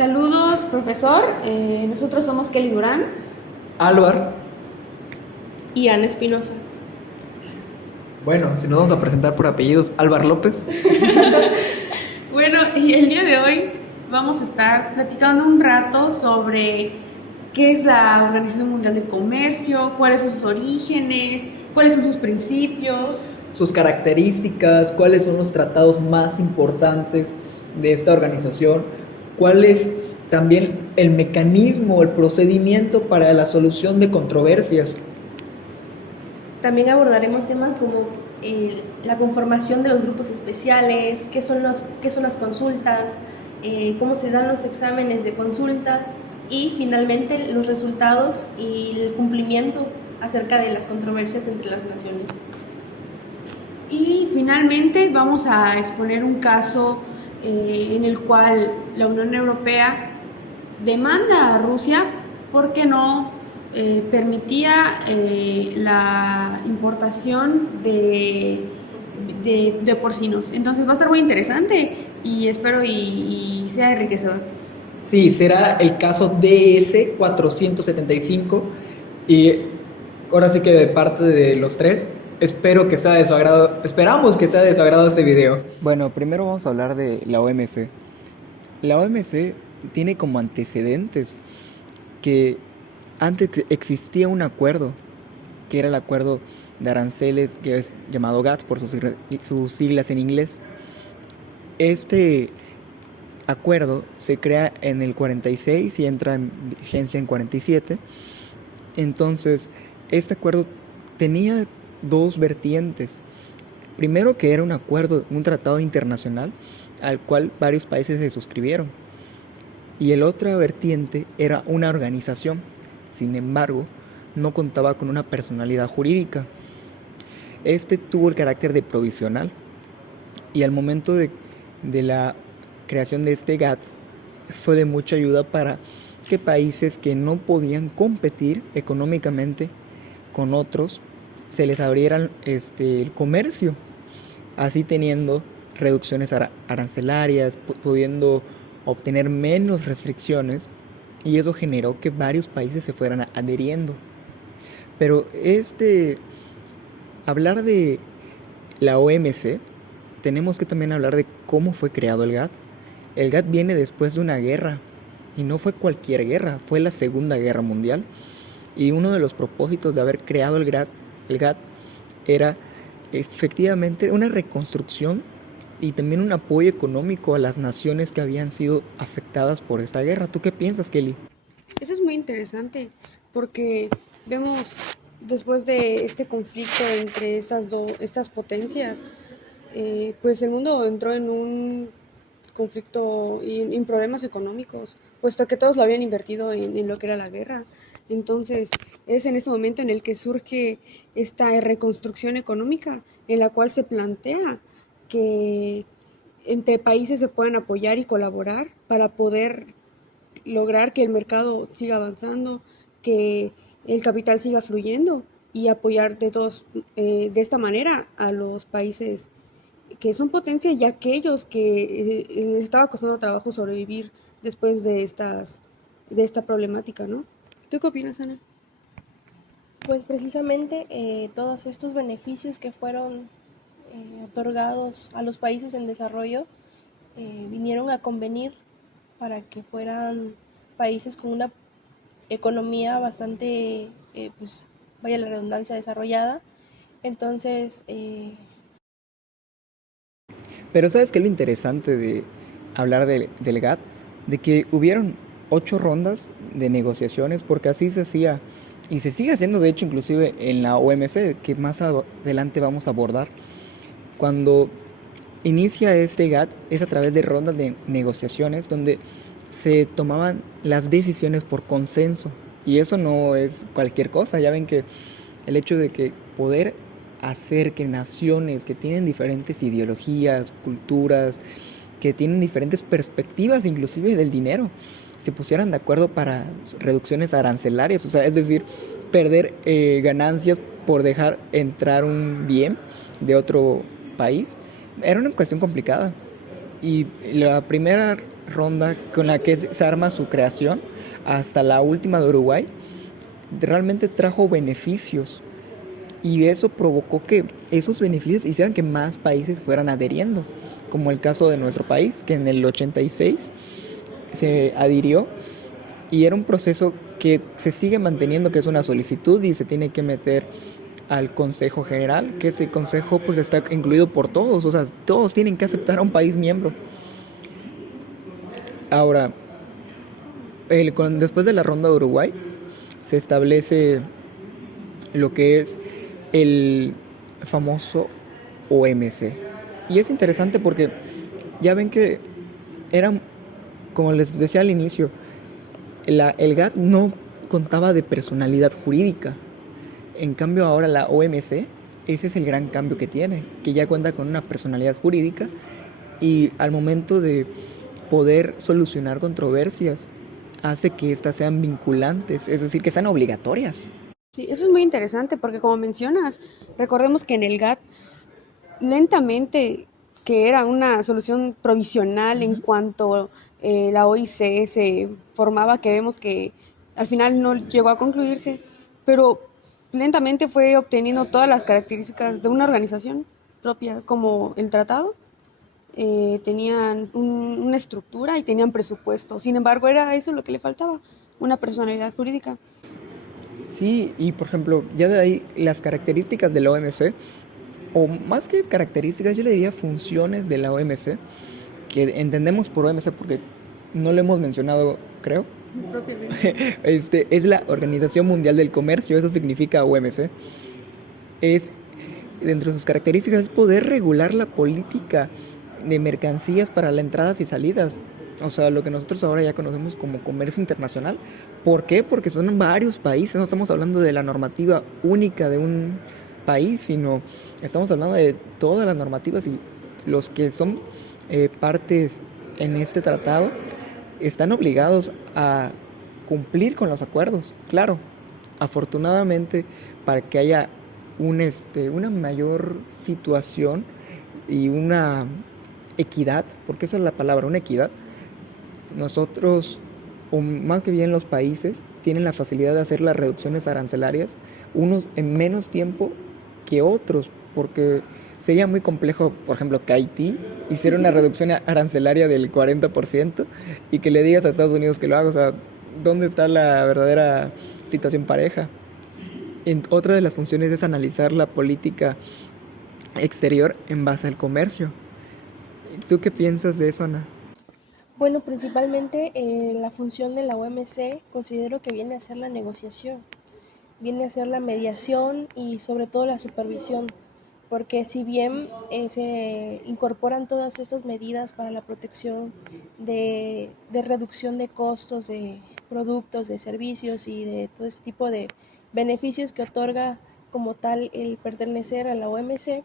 Saludos, profesor. Nosotros somos Kelly Durán. Álvar. Y Ana Espinosa. Bueno, si nos vamos a presentar por apellidos, Álvar López. Bueno, y el día de hoy vamos a estar platicando un rato sobre qué es la Organización Mundial de Comercio, cuáles son sus orígenes, cuáles son sus principios, Sus características, cuáles son los tratados más importantes de esta organización, cuál es también el mecanismo, el procedimiento para la solución de controversias. También abordaremos temas como la conformación de los grupos especiales, qué son las consultas, cómo se dan los exámenes de consultas y finalmente los resultados y el cumplimiento acerca de las controversias entre las naciones. y finalmente vamos a exponer un caso en el cual la Unión Europea demanda a Rusia porque no permitía la importación de porcinos. Entonces va a estar muy interesante y espero y sea enriquecedor. Sí, será el caso DS 475 y ahora sí que de parte de los tres, esperamos que sea de su agrado este video. Bueno, primero vamos a hablar de la OMC. La OMC tiene como antecedentes que antes existía un acuerdo, que era el acuerdo de aranceles, que es llamado GATT por sus siglas en inglés. Este acuerdo se crea en el 46 y entra en vigencia en 47. Entonces, este acuerdo tenía dos vertientes. Primero, que era un tratado internacional al cual varios países se suscribieron. Y el otra vertiente era una organización. Sin embargo, no contaba con una personalidad jurídica. Este tuvo el carácter de provisional. Y al momento de la creación de este GATT fue de mucha ayuda para que países que no podían competir económicamente con otros se les abrieran el comercio, así teniendo reducciones arancelarias, pudiendo obtener menos restricciones, y eso generó que varios países se fueran adheriendo. Pero hablar de la OMC, tenemos que también hablar de cómo fue creado el GATT. El GATT viene después de una guerra, y no fue cualquier guerra, fue la Segunda Guerra Mundial. Y uno de los propósitos de haber creado el GATT era efectivamente una reconstrucción y también un apoyo económico a las naciones que habían sido afectadas por esta guerra. ¿Tú qué piensas, Kelly? Eso es muy interesante porque vemos después de este conflicto entre estas potencias, pues el mundo entró en un conflicto y en problemas económicos, puesto que todos lo habían invertido en lo que era la guerra. Entonces es en ese momento en el que surge esta reconstrucción económica en la cual se plantea que entre países se puedan apoyar y colaborar para poder lograr que el mercado siga avanzando, que el capital siga fluyendo y apoyar de esta manera a los países que son potencia y aquellos que les estaba costando trabajo sobrevivir después de esta problemática, ¿no? ¿Tú qué opinas, Ana? Pues precisamente todos estos beneficios que fueron otorgados a los países en desarrollo vinieron a convenir para que fueran países con una economía bastante, pues vaya la redundancia, desarrollada. Entonces, Pero ¿sabes qué es lo interesante de hablar del GATT? De que hubieron 8 rondas de negociaciones, porque así se hacía y se sigue haciendo, de hecho, inclusive en la OMC, que más adelante vamos a abordar. Cuando inicia este GATT es a través de rondas de negociaciones donde se tomaban las decisiones por consenso, y eso no es cualquier cosa. Ya ven que el hecho de que poder hacer que naciones que tienen diferentes ideologías, culturas, que tienen diferentes perspectivas inclusive del dinero, se pusieran de acuerdo para reducciones arancelarias, o sea, es decir, perder ganancias por dejar entrar un bien de otro país, era una cuestión complicada. Y la primera ronda con la que se arma su creación hasta la última de Uruguay, realmente trajo beneficios y eso provocó que esos beneficios hicieran que más países fueran adheriendo, como el caso de nuestro país, que en el 86 se adhirió y era un proceso que se sigue manteniendo, que es una solicitud y se tiene que meter al Consejo General, que este consejo pues está incluido por todos, o sea, todos tienen que aceptar a un país miembro. Ahora, después de la ronda de Uruguay, se establece lo que es el famoso OMC. Y es interesante porque ya ven que eran, como les decía al inicio, el GATT no contaba de personalidad jurídica. En cambio ahora la OMC, ese es el gran cambio que tiene, que ya cuenta con una personalidad jurídica y al momento de poder solucionar controversias hace que éstas sean vinculantes, es decir, que sean obligatorias. Sí, eso es muy interesante porque como mencionas, recordemos que en el GATT lentamente, que era una solución provisional en cuanto la OIC se formaba, que vemos que al final no llegó a concluirse, pero lentamente fue obteniendo todas las características de una organización propia, como el tratado. Tenían una estructura y tenían presupuesto. Sin embargo, era eso lo que le faltaba, una personalidad jurídica. Sí, y por ejemplo, ya de ahí las características de la OMC, o más que características, yo le diría funciones de la OMC, que entendemos por OMC porque no lo hemos mencionado, creo. Propiamente. Es la Organización Mundial del Comercio, eso significa OMC. Es, dentro de sus características, es poder regular la política de mercancías para las entradas y salidas. O sea, lo que nosotros ahora ya conocemos como comercio internacional. ¿Por qué? Porque son varios países, no estamos hablando de la normativa única de un país, sino estamos hablando de todas las normativas y los que son partes en este tratado están obligados a cumplir con los acuerdos. Claro, afortunadamente para que haya una mayor situación y una equidad, porque esa es la palabra, una equidad, nosotros, o más que bien los países, tienen la facilidad de hacer las reducciones arancelarias, unos en menos tiempo que otros, porque sería muy complejo, por ejemplo, que Haití hiciera una reducción arancelaria del 40% y que le digas a Estados Unidos que lo haga. O sea, ¿dónde está la verdadera situación pareja? Otra de las funciones es analizar la política exterior en base al comercio. ¿Tú qué piensas de eso, Ana? Bueno, principalmente la función de la OMC considero que viene a ser la negociación, viene a ser la mediación y sobre todo la supervisión, porque si bien se incorporan todas estas medidas para la protección de reducción de costos de productos, de servicios y de todo este tipo de beneficios que otorga como tal el pertenecer a la OMC,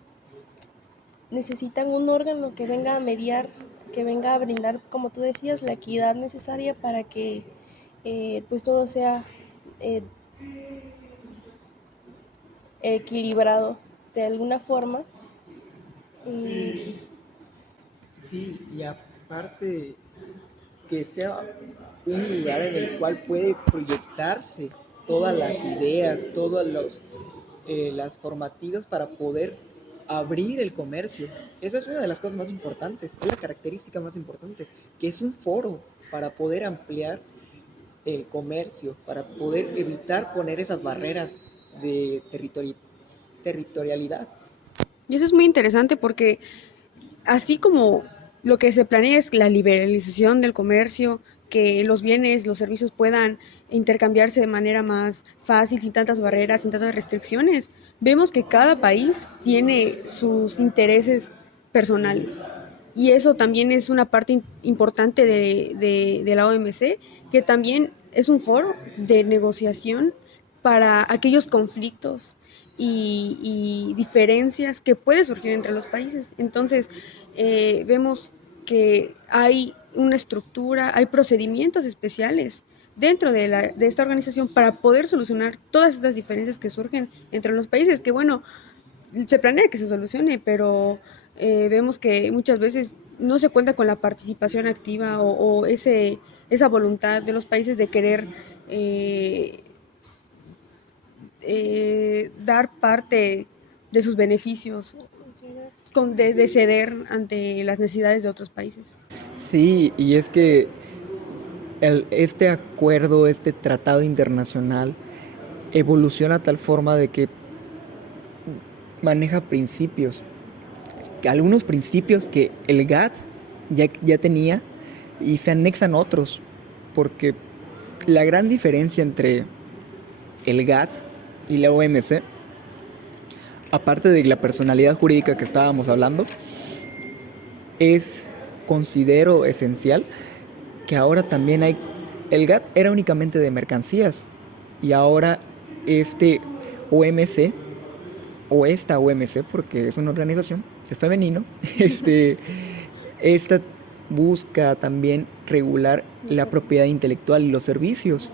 necesitan un órgano que venga a mediar, que venga a brindar, como tú decías, la equidad necesaria para que pues todo sea equilibrado de alguna forma. Sí, y aparte que sea un lugar en el cual puede proyectarse todas las ideas, todas las formativas para poder abrir el comercio. Esa es una de las cosas más importantes, es la característica más importante, que es un foro para poder ampliar el comercio, para poder evitar poner esas barreras de territorialidad. Y eso es muy interesante porque así como lo que se planea es la liberalización del comercio, que los bienes, los servicios puedan intercambiarse de manera más fácil, sin tantas barreras, sin tantas restricciones, vemos que cada país tiene sus intereses personales. Y eso también es una parte importante de la OMC, que también es un foro de negociación para aquellos conflictos y diferencias que pueden surgir entre los países. Entonces, vemos que hay una estructura, hay procedimientos especiales dentro de esta organización para poder solucionar todas estas diferencias que surgen entre los países, que bueno, se planea que se solucione, pero vemos que muchas veces no se cuenta con la participación activa o esa voluntad de los países de querer eh, dar parte de sus beneficios, de ceder ante las necesidades de otros países. Sí, y es que este acuerdo, este tratado internacional, evoluciona a tal forma de que maneja principios, algunos principios que el GATT ya tenía y se anexan otros, porque la gran diferencia entre el GATT y la OMC, aparte de la personalidad jurídica que estábamos hablando, es, considero esencial, que ahora también hay, el GATT era únicamente de mercancías y ahora este OMC, o esta OMC, porque es una organización, es femenino, esta busca también regular la propiedad intelectual y los servicios.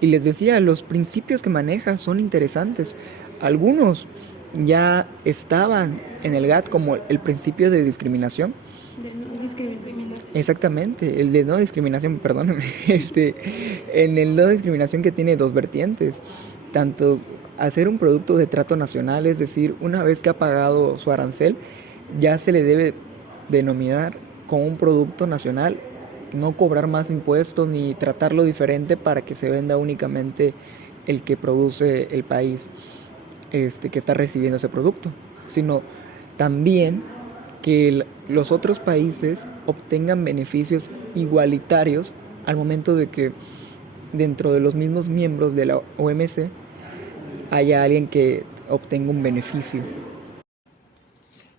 Y les decía, los principios que maneja son interesantes. Algunos ya estaban en el GATT, como el principio de discriminación. De no discriminación. Exactamente, el de no discriminación, perdóname. En el no discriminación, que tiene dos vertientes. Tanto hacer un producto de trato nacional, es decir, una vez que ha pagado su arancel, ya se le debe denominar como un producto nacional, no cobrar más impuestos ni tratarlo diferente para que se venda únicamente el que produce el país que está recibiendo ese producto, sino también que los otros países obtengan beneficios igualitarios al momento de que dentro de los mismos miembros de la OMC haya alguien que obtenga un beneficio.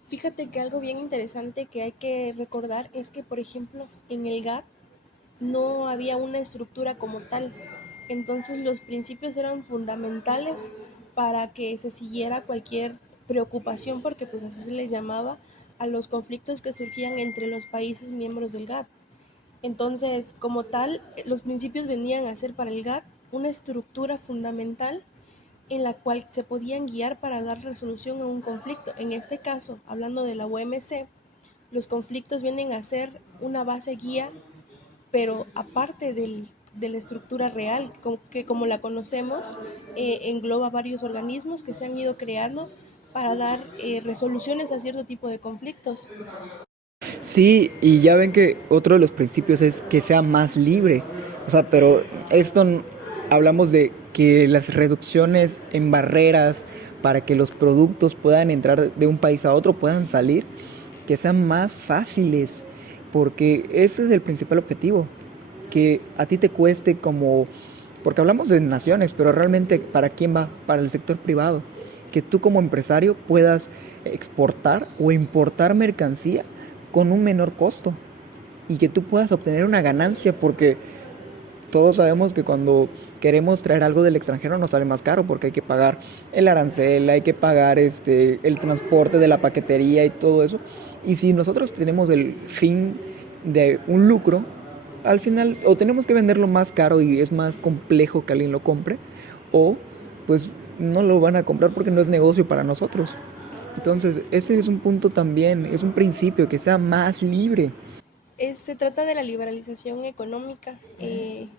Fíjate que algo bien interesante que hay que recordar es que, por ejemplo, en el GATT no había una estructura como tal. Entonces los principios eran fundamentales para que se siguiera cualquier preocupación, porque pues así se les llamaba a los conflictos que surgían entre los países miembros del GATT. Entonces, como tal, los principios venían a ser para el GATT una estructura fundamental en la cual se podían guiar para dar resolución a un conflicto. En este caso, hablando de la OMC, los conflictos vienen a ser una base guía, pero aparte de la estructura real, que como la conocemos, engloba varios organismos que se han ido creando para dar resoluciones a cierto tipo de conflictos. Sí, y ya ven que otro de los principios es que sea más libre. O sea, pero hablamos de que las reducciones en barreras para que los productos puedan entrar de un país a otro, puedan salir, que sean más fáciles, porque ese es el principal objetivo, que a ti te cueste como, porque hablamos de naciones, pero realmente ¿para quién va? Para el sector privado, que tú como empresario puedas exportar o importar mercancía con un menor costo y que tú puedas obtener una ganancia, porque todos sabemos que cuando queremos traer algo del extranjero nos sale más caro, porque hay que pagar el arancel, hay que pagar el transporte de la paquetería y todo eso. Y si nosotros tenemos el fin de un lucro, al final o tenemos que venderlo más caro y es más complejo que alguien lo compre, o pues no lo van a comprar porque no es negocio para nosotros. Entonces ese es un punto también, es un principio, que sea más libre. Se trata de la liberalización económica,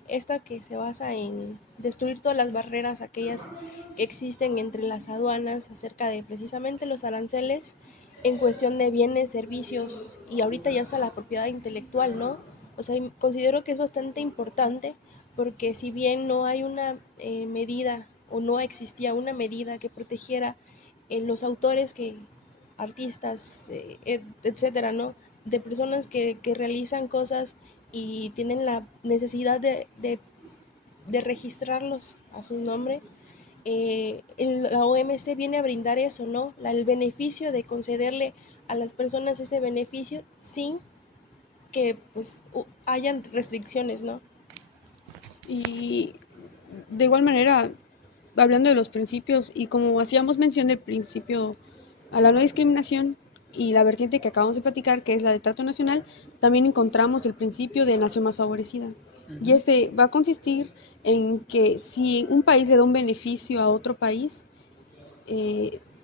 esta que se basa en destruir todas las barreras, aquellas que existen entre las aduanas acerca de precisamente los aranceles en cuestión de bienes, servicios y ahorita ya está la propiedad intelectual, ¿no? O sea, considero que es bastante importante porque si bien no hay una medida o no existía una medida que protegiera los autores, que artistas, etcétera, ¿no? De personas que realizan cosas y tienen la necesidad de registrarlos a su nombre. La OMC viene a brindar eso, ¿no? El beneficio de concederle a las personas ese beneficio sin que pues hayan restricciones, ¿no? Y de igual manera, hablando de los principios, y como hacíamos mención del principio a la no discriminación y la vertiente que acabamos de platicar, que es la de trato nacional, también encontramos el principio de nación más favorecida. Y este va a consistir en que si un país le da un beneficio a otro país,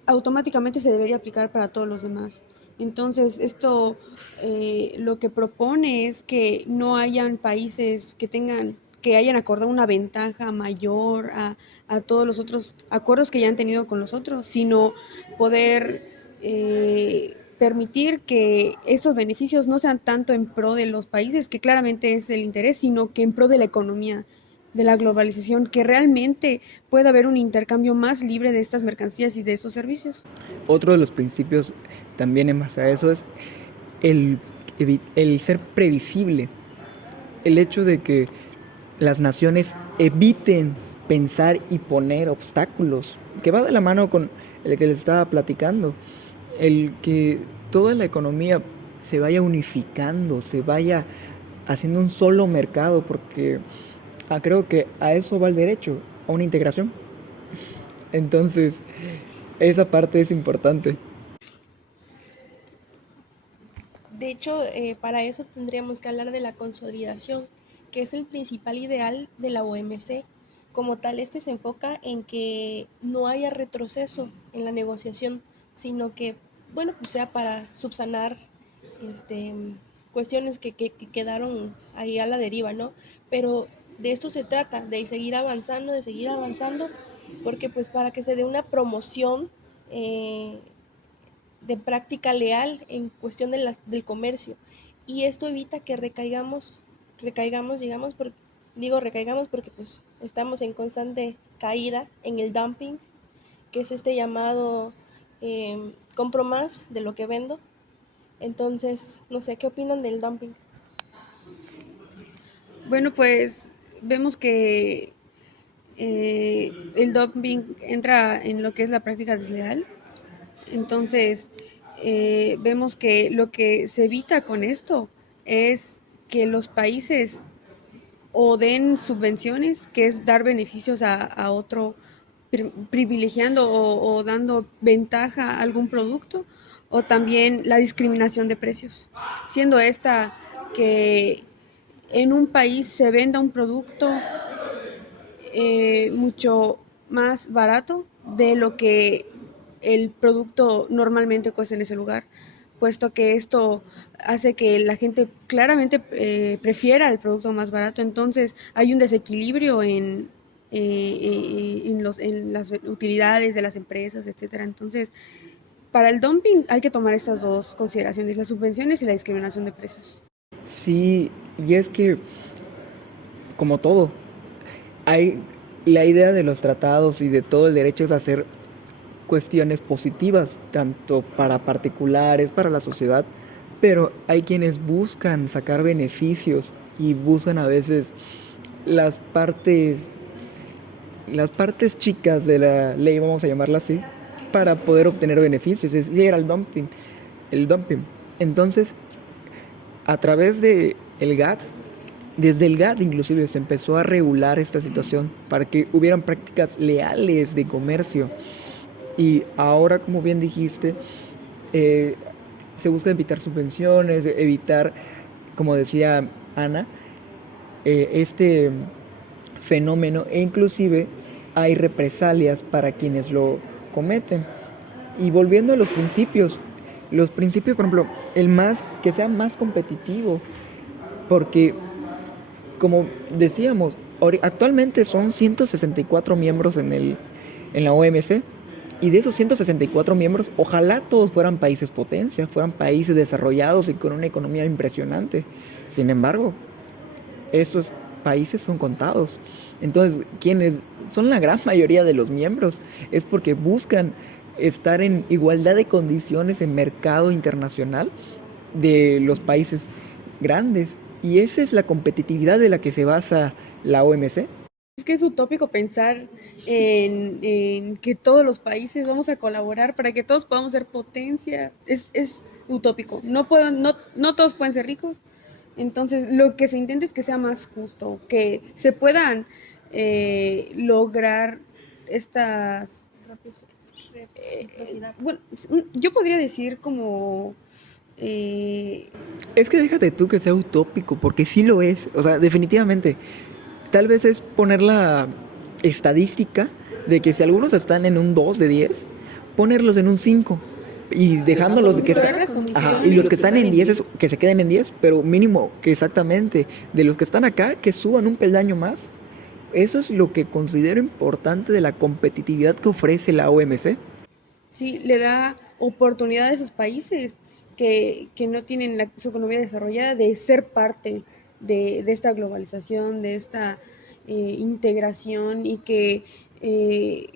automáticamente se debería aplicar para todos los demás. Entonces, esto lo que propone es que no hayan países que hayan acordado una ventaja mayor a todos los otros acuerdos que ya han tenido con los otros, sino poder permitir que estos beneficios no sean tanto en pro de los países, que claramente es el interés, sino que en pro de la economía, de la globalización, que realmente pueda haber un intercambio más libre de estas mercancías y de estos servicios. Otro de los principios también en base a eso es el, el ser previsible. El hecho de que las naciones eviten pensar y poner obstáculos, que va de la mano con el que les estaba platicando. El que toda la economía se vaya unificando, se vaya haciendo un solo mercado, porque creo que a eso va el derecho, a una integración. Entonces, esa parte es importante. De hecho, para eso tendríamos que hablar de la consolidación, que es el principal ideal de la OMC. Como tal, este se enfoca en que no haya retroceso en la negociación, sino que, bueno, pues sea para subsanar este, cuestiones que quedaron ahí a la deriva, ¿no? Pero de esto se trata, de seguir avanzando, porque pues para que se dé una promoción de práctica leal en cuestión del comercio. Y esto evita que recaigamos, digamos, recaigamos porque pues estamos en constante caída en el dumping, que es este llamado compro más de lo que vendo. Entonces, no sé, ¿qué opinan del dumping? Bueno, pues vemos que el dumping entra en lo que es la práctica desleal. Entonces, vemos que lo que se evita con esto es que los países o den subvenciones, que es dar beneficios a otro, privilegiando o dando ventaja a algún producto, o también la discriminación de precios, siendo esta que en un país se venda un producto mucho más barato de lo que el producto normalmente cuesta en ese lugar, puesto que esto hace que la gente claramente prefiera el producto más barato. Entonces hay un desequilibrio en las utilidades de las empresas, etcétera. Entonces, para el dumping hay que tomar estas dos consideraciones, las subvenciones y la discriminación de precios. Sí, y es que, como todo, hay la idea de los tratados y de todo el derecho es hacer cuestiones positivas, tanto para particulares, para la sociedad, pero hay quienes buscan sacar beneficios y buscan a veces las partes, las partes chicas de la ley, vamos a llamarla así, para poder obtener beneficios. Es llegar al dumping, el dumping. Entonces, a través de el GATT, desde el GATT inclusive se empezó a regular esta situación para que hubieran prácticas leales de comercio. Y ahora, como bien dijiste, se busca evitar subvenciones, evitar, como decía Ana, este fenómeno, e inclusive hay represalias para quienes lo cometen. Y volviendo a los principios, por ejemplo, que sea más competitivo, porque como decíamos, actualmente son 164 miembros en la OMC. Y de esos 164 miembros, ojalá todos fueran países potencia, fueran países desarrollados y con una economía impresionante. Sin embargo, esos países son contados. Entonces, quienes son la gran mayoría de los miembros es porque buscan estar en igualdad de condiciones en mercado internacional de los países grandes. Y esa es la competitividad de la que se basa la OMC. Es que es utópico pensar en que todos los países vamos a colaborar para que todos podamos ser potencia. Es utópico. No todos pueden ser ricos. Entonces, lo que se intenta es que sea más justo, que se puedan lograr estas... bueno, yo podría decir como... Es que déjate tú que sea utópico, porque sí lo es. O sea, definitivamente. Tal vez es poner la estadística de que si algunos están en un 2 de 10, ponerlos en un 5. Y dejando los que Mejorar están, las condiciones. ajá, y los que están en 10 que se queden en 10, pero mínimo que exactamente de los que están acá que suban un peldaño más. Eso es lo que considero importante de la competitividad que ofrece la OMC. Sí, le da oportunidad a esos países que no tienen su economía desarrollada de ser parte de esta globalización, de esta integración y que eh,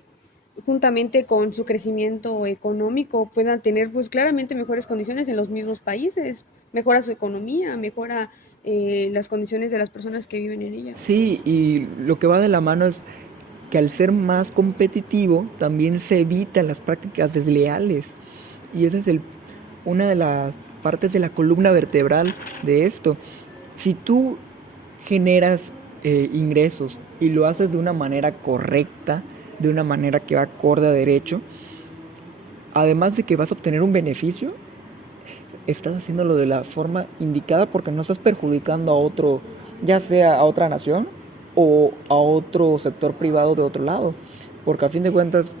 juntamente con su crecimiento económico puedan tener pues claramente mejores condiciones en los mismos países, mejora su economía, mejora las condiciones de las personas que viven en ella. Sí, y lo que va de la mano es que al ser más competitivo también se evitan las prácticas desleales. Y esa es una de las partes de la columna vertebral de esto. Si tú generas ingresos y lo haces de una manera correcta, de una manera que va acorde a derecho, además de que vas a obtener un beneficio, estás haciéndolo de la forma indicada porque no estás perjudicando a otro, ya sea a otra nación o a otro sector privado de otro lado. Porque a fin de cuentas,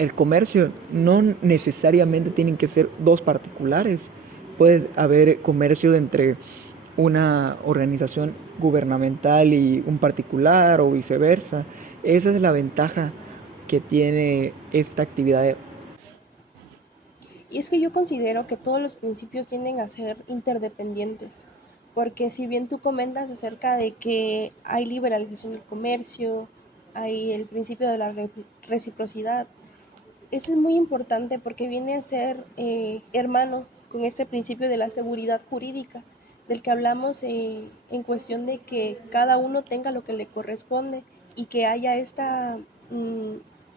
el comercio no necesariamente tienen que ser dos particulares. Puede haber comercio entre una organización gubernamental y un particular o viceversa. Esa es la ventaja que tiene esta actividad. Y es que yo considero que todos los principios tienden a ser interdependientes, porque si bien tú comentas acerca de que hay liberalización del comercio, hay el principio de la reciprocidad, eso es muy importante porque viene a ser hermano con este principio de la seguridad jurídica, del que hablamos en cuestión de que cada uno tenga lo que le corresponde y que haya esta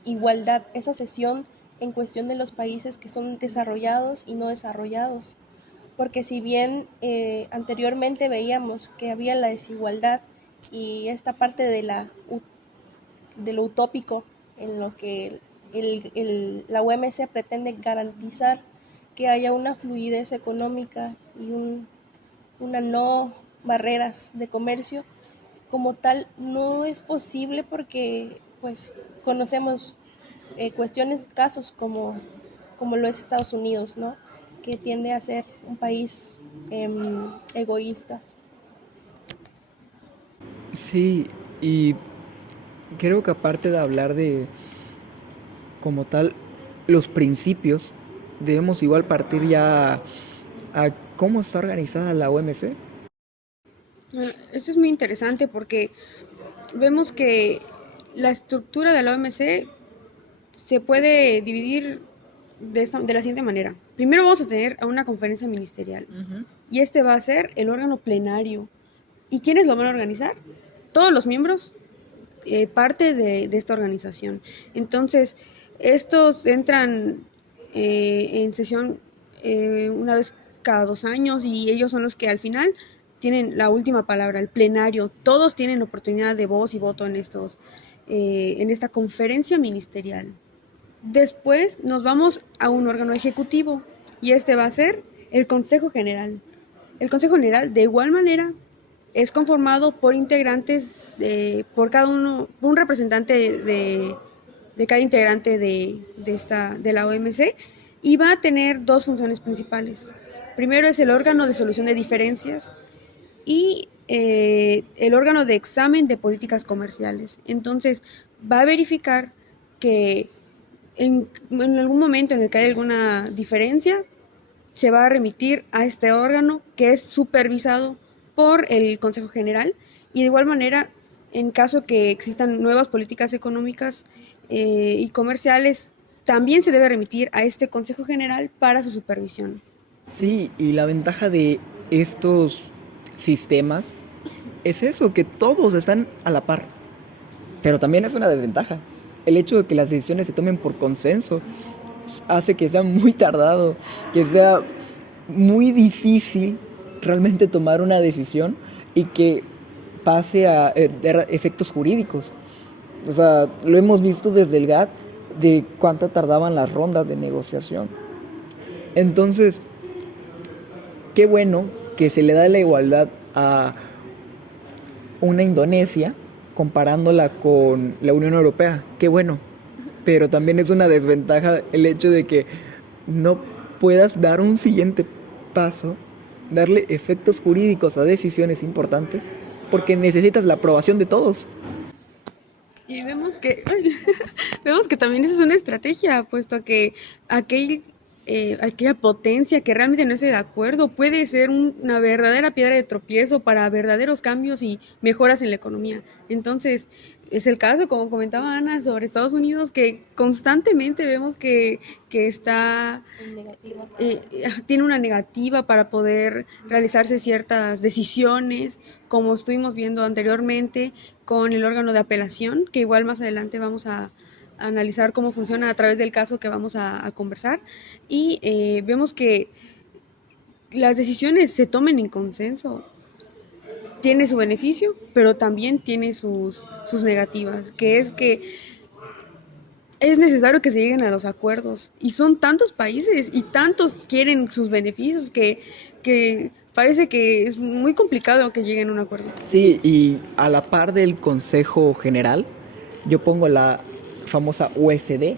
igualdad, esa cesión en cuestión de los países que son desarrollados y no desarrollados. Porque si bien anteriormente veíamos que había la desigualdad y esta parte de lo utópico en lo que la OMC pretende garantizar que haya una fluidez económica y una no barreras de comercio, como tal no es posible porque pues conocemos cuestiones, casos como lo es Estados Unidos, ¿no? Que tiende a ser un país egoísta. Sí, y creo que aparte de hablar de, como tal, los principios, debemos igual partir ya a cómo está organizada la OMC. Bueno, esto es muy interesante porque vemos que la estructura de la OMC se puede dividir de la siguiente manera. Primero vamos a tener a una conferencia ministerial y este va a ser el órgano plenario. ¿Y quiénes lo van a organizar? Todos los miembros, parte de esta organización. Entonces, estos entran en sesión una vez cada 2 años y ellos son los que al final tienen la última palabra, el plenario. Todos tienen oportunidad de voz y voto en esta conferencia ministerial. Después nos vamos a un órgano ejecutivo y este va a ser el Consejo General. El Consejo General, de igual manera, es conformado por integrantes, por cada uno, un representante de cada integrante de la OMC y va a tener dos funciones principales. Primero es el órgano de solución de diferencias y el órgano de examen de políticas comerciales. Entonces, va a verificar que en algún momento en el que hay alguna diferencia, se va a remitir a este órgano que es supervisado por el Consejo General y de igual manera, en caso que existan nuevas políticas económicas y comerciales, también se debe remitir a este Consejo General para su supervisión. Sí, y la ventaja de estos sistemas es eso, que todos están a la par. Pero también es una desventaja. El hecho de que las decisiones se tomen por consenso hace que sea muy tardado, que sea muy difícil realmente tomar una decisión y que pase a dar efectos jurídicos. O sea, lo hemos visto desde el GATT de cuánto tardaban las rondas de negociación. Entonces, qué bueno que se le da la igualdad a una Indonesia comparándola con la Unión Europea. Qué bueno. Pero también es una desventaja el hecho de que no puedas dar un siguiente paso, darle efectos jurídicos a decisiones importantes, porque necesitas la aprobación de todos. Y vemos que, vemos que también eso es una estrategia, puesto que aquella potencia que realmente no esté de acuerdo puede ser una verdadera piedra de tropiezo para verdaderos cambios y mejoras en la economía. Entonces, es el caso, como comentaba Ana, sobre Estados Unidos, que constantemente vemos que está tiene una negativa para poder realizarse ciertas decisiones, como estuvimos viendo anteriormente con el órgano de apelación, que igual más adelante vamos a analizar cómo funciona a través del caso que vamos a conversar, y vemos que las decisiones se tomen en consenso. Tiene su beneficio, pero también tiene sus negativas, que es necesario que se lleguen a los acuerdos, y son tantos países y tantos quieren sus beneficios que parece que es muy complicado que lleguen a un acuerdo. Sí, y a la par del Consejo General, yo pongo la famosa OSD,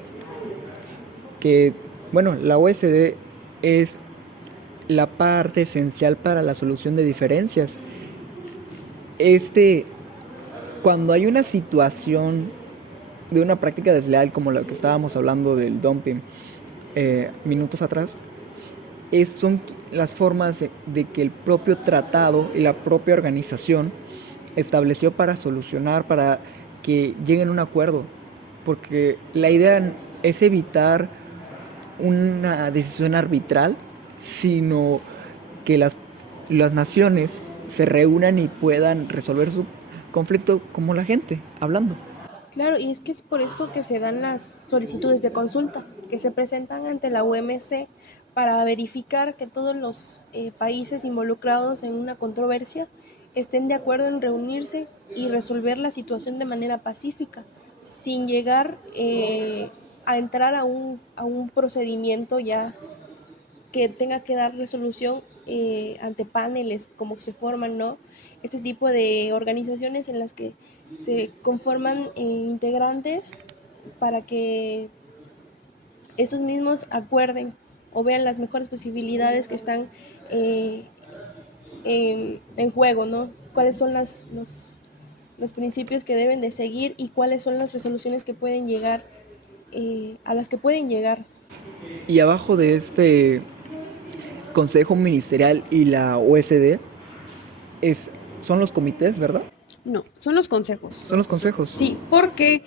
que, bueno, la OSD es la parte esencial para la solución de diferencias. Cuando hay una situación de una práctica desleal como la que estábamos hablando del dumping minutos atrás, son las formas de que el propio tratado y la propia organización estableció para solucionar, para que lleguen a un acuerdo, porque la idea es evitar una decisión arbitral, sino que las naciones se reúnan y puedan resolver su conflicto como la gente, hablando. Claro, y es que es por eso que se dan las solicitudes de consulta, que se presentan ante la OMC para verificar que todos los países involucrados en una controversia estén de acuerdo en reunirse y resolver la situación de manera pacífica, sin llegar a entrar a un procedimiento ya que tenga que dar resolución ante paneles como se forman, ¿no? Este tipo de organizaciones en las que se conforman integrantes para que estos mismos acuerden o vean las mejores posibilidades que están en juego, ¿no? Cuáles son los principios que deben de seguir y cuáles son las resoluciones que pueden llegar, a las que pueden llegar. Y abajo de este Consejo Ministerial y la OSD son los comités, ¿verdad? No, son los consejos. Son los consejos. Sí, porque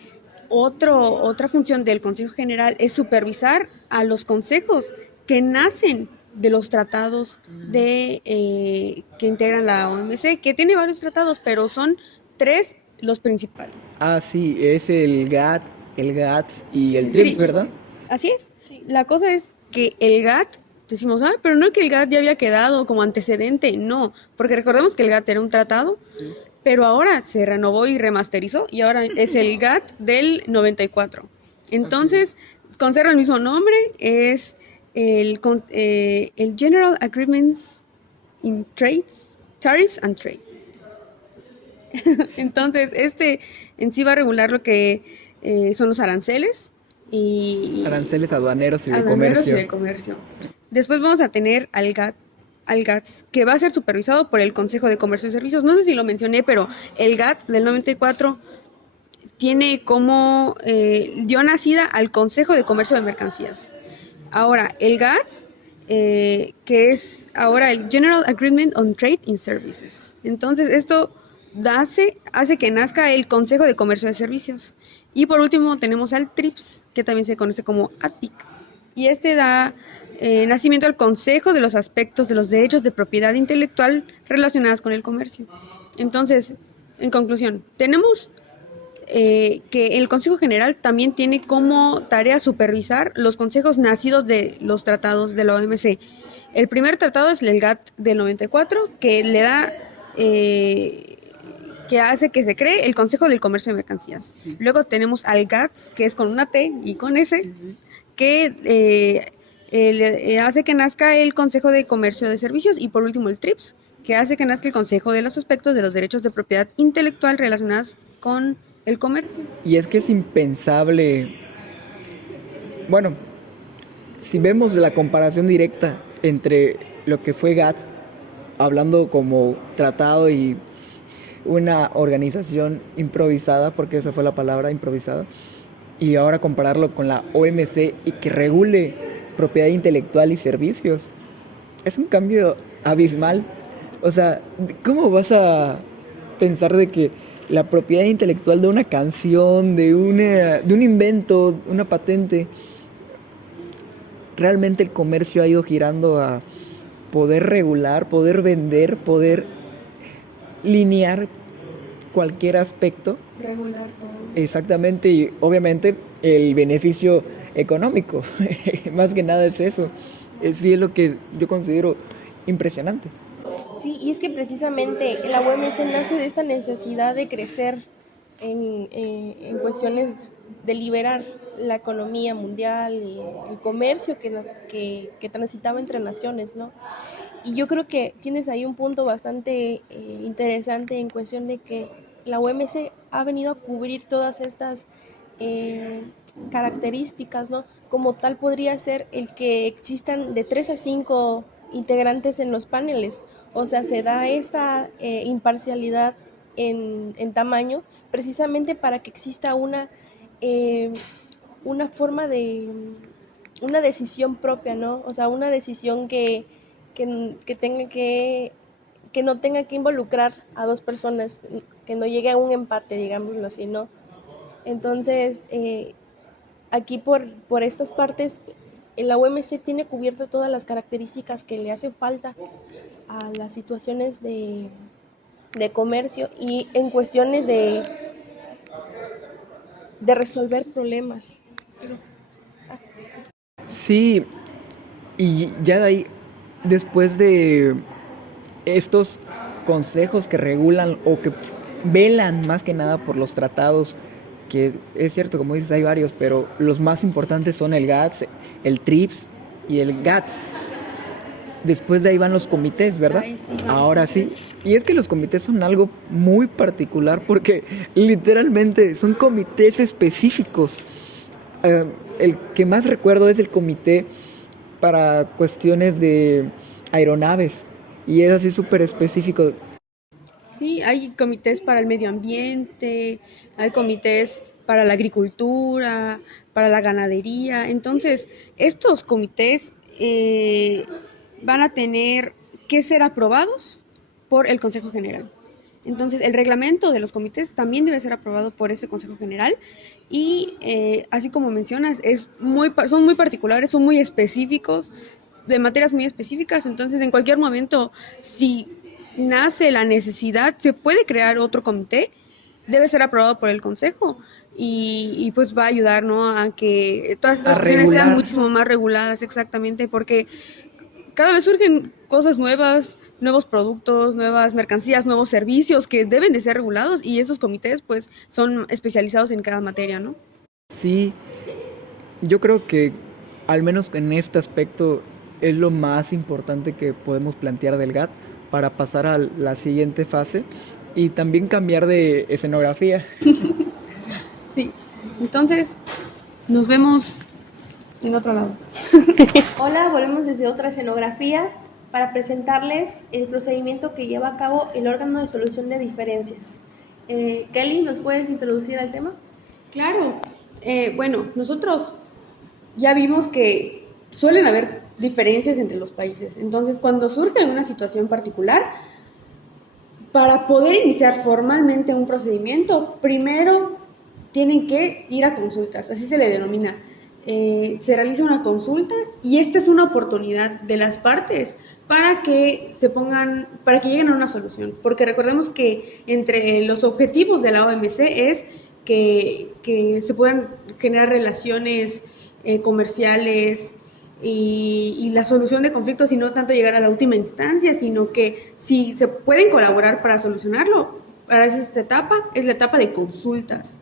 otra función del Consejo General es supervisar a los consejos que nacen de los tratados que integran la OMC, que tiene varios tratados, pero son 3 los principales. Ah, sí, es el GATT, el GATS y el TRIPS, ¿verdad? Así es. Sí. La cosa es que el GATT, decimos, pero no que el GATT ya había quedado como antecedente, no, porque recordemos que el GATT era un tratado, sí, pero ahora se renovó y remasterizó y ahora es el GATT del 94. Entonces, conserva el mismo nombre, es el General Agreements in Trades, Tariffs and Trades. Entonces, en sí va a regular lo que son los aranceles y aranceles aduaneros y de comercio. Después vamos a tener al GATS, que va a ser supervisado por el Consejo de Comercio y Servicios. No sé si lo mencioné, pero el GATT del 94 tiene como dio nacida al Consejo de Comercio de Mercancías. Ahora, el GATS, que es ahora el General Agreement on Trade in Services. Entonces, esto hace que nazca el Consejo de Comercio de Servicios. Y por último tenemos al TRIPS, que también se conoce como ATPIC. Y da nacimiento al Consejo de los Aspectos de los Derechos de Propiedad Intelectual relacionados con el comercio. Entonces, en conclusión, tenemos que el Consejo General también tiene como tarea supervisar los consejos nacidos de los tratados de la OMC. El primer tratado es el GATT del 94, que le da... que hace que se cree el Consejo del Comercio de Mercancías. Sí. Luego tenemos al GATS, que es con una T y con S, que hace que nazca el Consejo de Comercio de Servicios. Y por último el TRIPS, que hace que nazca el Consejo de los Aspectos de los Derechos de Propiedad Intelectual relacionados con el comercio. Y es que es impensable, bueno, si vemos la comparación directa entre lo que fue GATT, hablando como tratado y una organización improvisada, porque esa fue la palabra, improvisada, y ahora compararlo con la OMC y que regule propiedad intelectual y servicios, es un cambio abismal. O sea, ¿cómo vas a pensar de que la propiedad intelectual de una canción, de un invento, una patente, realmente el comercio ha ido girando a poder regular, poder vender, poder linear cualquier aspecto? Regular todo. Exactamente, y obviamente el beneficio económico, más que nada es eso. Sí, es lo que yo considero impresionante. Sí, y es que precisamente la OMS nace de esta necesidad de crecer en cuestiones de liberar la economía mundial y el comercio que transitaba entre naciones, ¿no? Y yo creo que tienes ahí un punto bastante interesante en cuestión de que la OMC ha venido a cubrir todas estas eh, características, ¿no? Como tal podría ser el que existan de 3 a 5 integrantes en los paneles. O sea, se da esta imparcialidad en tamaño precisamente para que exista una forma de una decisión propia, ¿no? O sea, una decisión que tenga que no tenga que involucrar a dos personas, que no llegue a un empate, digámoslo así, ¿no? Entonces, aquí por estas partes, la OMC tiene cubiertas todas las características que le hacen falta a las situaciones de comercio y en cuestiones de resolver problemas. Sí, y ya de ahí, después de estos consejos que regulan o que velan más que nada por los tratados, que es cierto, como dices, hay varios, pero los más importantes son el GATS, el TRIPS y el GATS. Después de ahí van los comités, ¿verdad? Ay, sí, Ahora sí. Y es que los comités son algo muy particular porque literalmente son comités específicos. El que más recuerdo es el comité para cuestiones de aeronaves y es así súper específico. Sí, hay comités para el medio ambiente, hay comités para la agricultura, para la ganadería. Entonces, estos comités van a tener que ser aprobados por el Consejo General. Entonces, el reglamento de los comités también debe ser aprobado por ese Consejo General y, así como mencionas, son muy particulares, son muy específicos, de materias muy específicas. Entonces, en cualquier momento, si nace la necesidad, se puede crear otro comité, debe ser aprobado por el Consejo y pues va a ayudar, ¿no?, a que todas estas cuestiones sean muchísimo más reguladas, exactamente, porque cada vez surgen cosas nuevas, nuevos productos, nuevas mercancías, nuevos servicios que deben de ser regulados y esos comités pues son especializados en cada materia, ¿no? Sí, yo creo que al menos en este aspecto es lo más importante que podemos plantear del GATT para pasar a la siguiente fase y también cambiar de escenografía. Sí, entonces nos vemos en otro lado. Hola, volvemos desde otra escenografía para presentarles el procedimiento que lleva a cabo el órgano de solución de diferencias. Kelly, ¿nos puedes introducir al tema? Claro, bueno, nosotros ya vimos que suelen haber diferencias entre los países. Entonces, cuando surge una situación particular, para poder iniciar formalmente un procedimiento, primero tienen que ir a consultas, así se le denomina. Se realiza una consulta y esta es una oportunidad de las partes para que para que lleguen a una solución. Porque recordemos que entre los objetivos de la OMC es que se puedan generar relaciones comerciales y la solución de conflictos, y no tanto llegar a la última instancia, sino que si se pueden colaborar para solucionarlo, para eso es la etapa de consultas.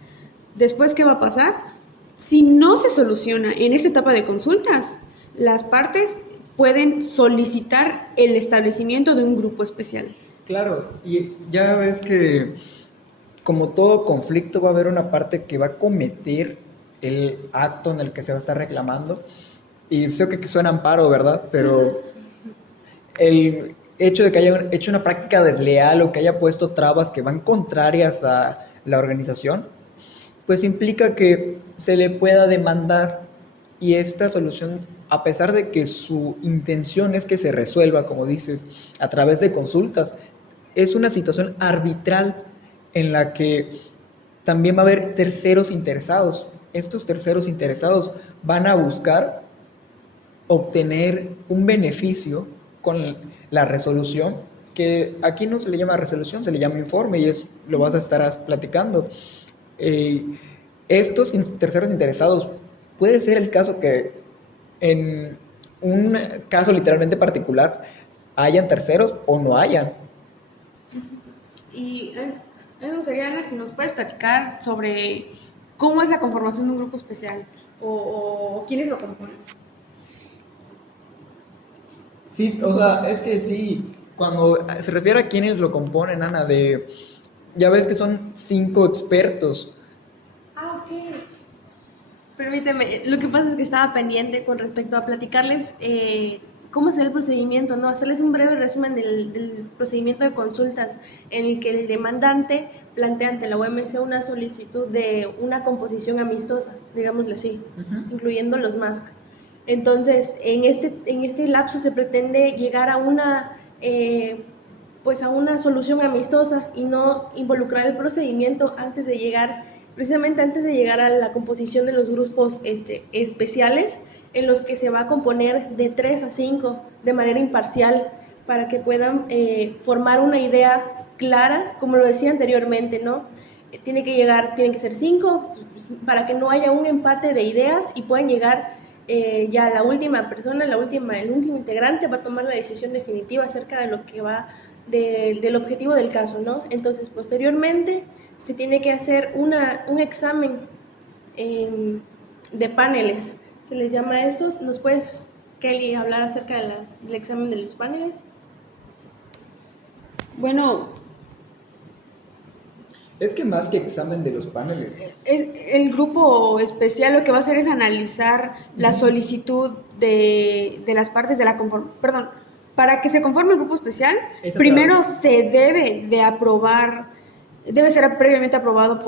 Después, ¿qué va a pasar? Si no se soluciona en esa etapa de consultas, las partes pueden solicitar el establecimiento de un grupo especial. Claro, y ya ves que como todo conflicto va a haber una parte que va a cometer el acto en el que se va a estar reclamando y sé que suena amparo, ¿verdad? Pero el hecho de que haya hecho una práctica desleal o que haya puesto trabas que van contrarias a la organización, pues implica que se le pueda demandar, y esta solución, a pesar de que su intención es que se resuelva, como dices, a través de consultas, es una situación arbitral en la que también va a haber terceros interesados. Estos terceros interesados van a buscar obtener un beneficio con la resolución, que aquí no se le llama resolución, se le llama informe, y lo vas a estar platicando. Eh, Estos terceros interesados, puede ser el caso que en un caso literalmente particular hayan terceros o no hayan. Y a mí me gustaría, Ana, si nos puedes platicar sobre cómo es la conformación de un grupo especial o quiénes lo componen. Sí, o sea, es que sí, cuando se refiere a quienes lo componen, Ana, ya ves que son 5 expertos. Ah, ok. Permíteme, lo que pasa es que estaba pendiente con respecto a platicarles cómo es el procedimiento, ¿no? Hacerles un breve resumen del procedimiento de consultas en el que el demandante plantea ante la OMC una solicitud de una composición amistosa, digámosle así, incluyendo los MASC. Entonces, en este lapso se pretende llegar a pues a una solución amistosa y no involucrar el procedimiento precisamente antes de llegar a la composición de los grupos especiales, en los que se va a componer de 3 a 5 de manera imparcial para que puedan formar una idea clara, como lo decía anteriormente, ¿no? Tienen que ser 5 para que no haya un empate de ideas y puedan llegar ya la última persona, el último integrante va a tomar la decisión definitiva acerca de lo que va del objetivo del caso, ¿no? Entonces, posteriormente se tiene que hacer un examen de paneles, se les llama a estos. ¿Nos puedes, Kelly, hablar acerca del examen de los paneles? Bueno, Es que más que examen de los paneles. el grupo especial lo que va a hacer es analizar la solicitud de las partes de la conformación. Perdón, para que se conforme el grupo especial, primero se debe de aprobar, debe ser previamente aprobado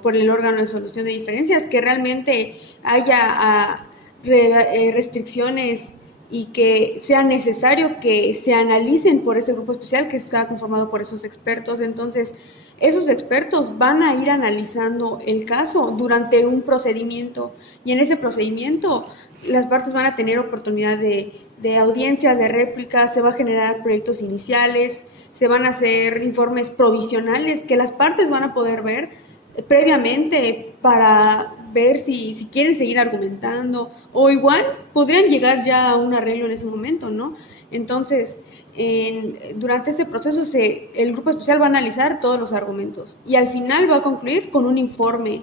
por el órgano de solución de diferencias, que realmente haya restricciones y que sea necesario que se analicen por ese grupo especial que está conformado por esos expertos. Entonces, esos expertos van a ir analizando el caso durante un procedimiento, y en ese procedimiento las partes van a tener oportunidad de audiencias, de réplicas, se va a generar proyectos iniciales, se van a hacer informes provisionales que las partes van a poder ver previamente para ver si quieren seguir argumentando, o igual podrían llegar ya a un arreglo en ese momento, ¿no? Entonces, durante este proceso el grupo especial va a analizar todos los argumentos y al final va a concluir con un informe,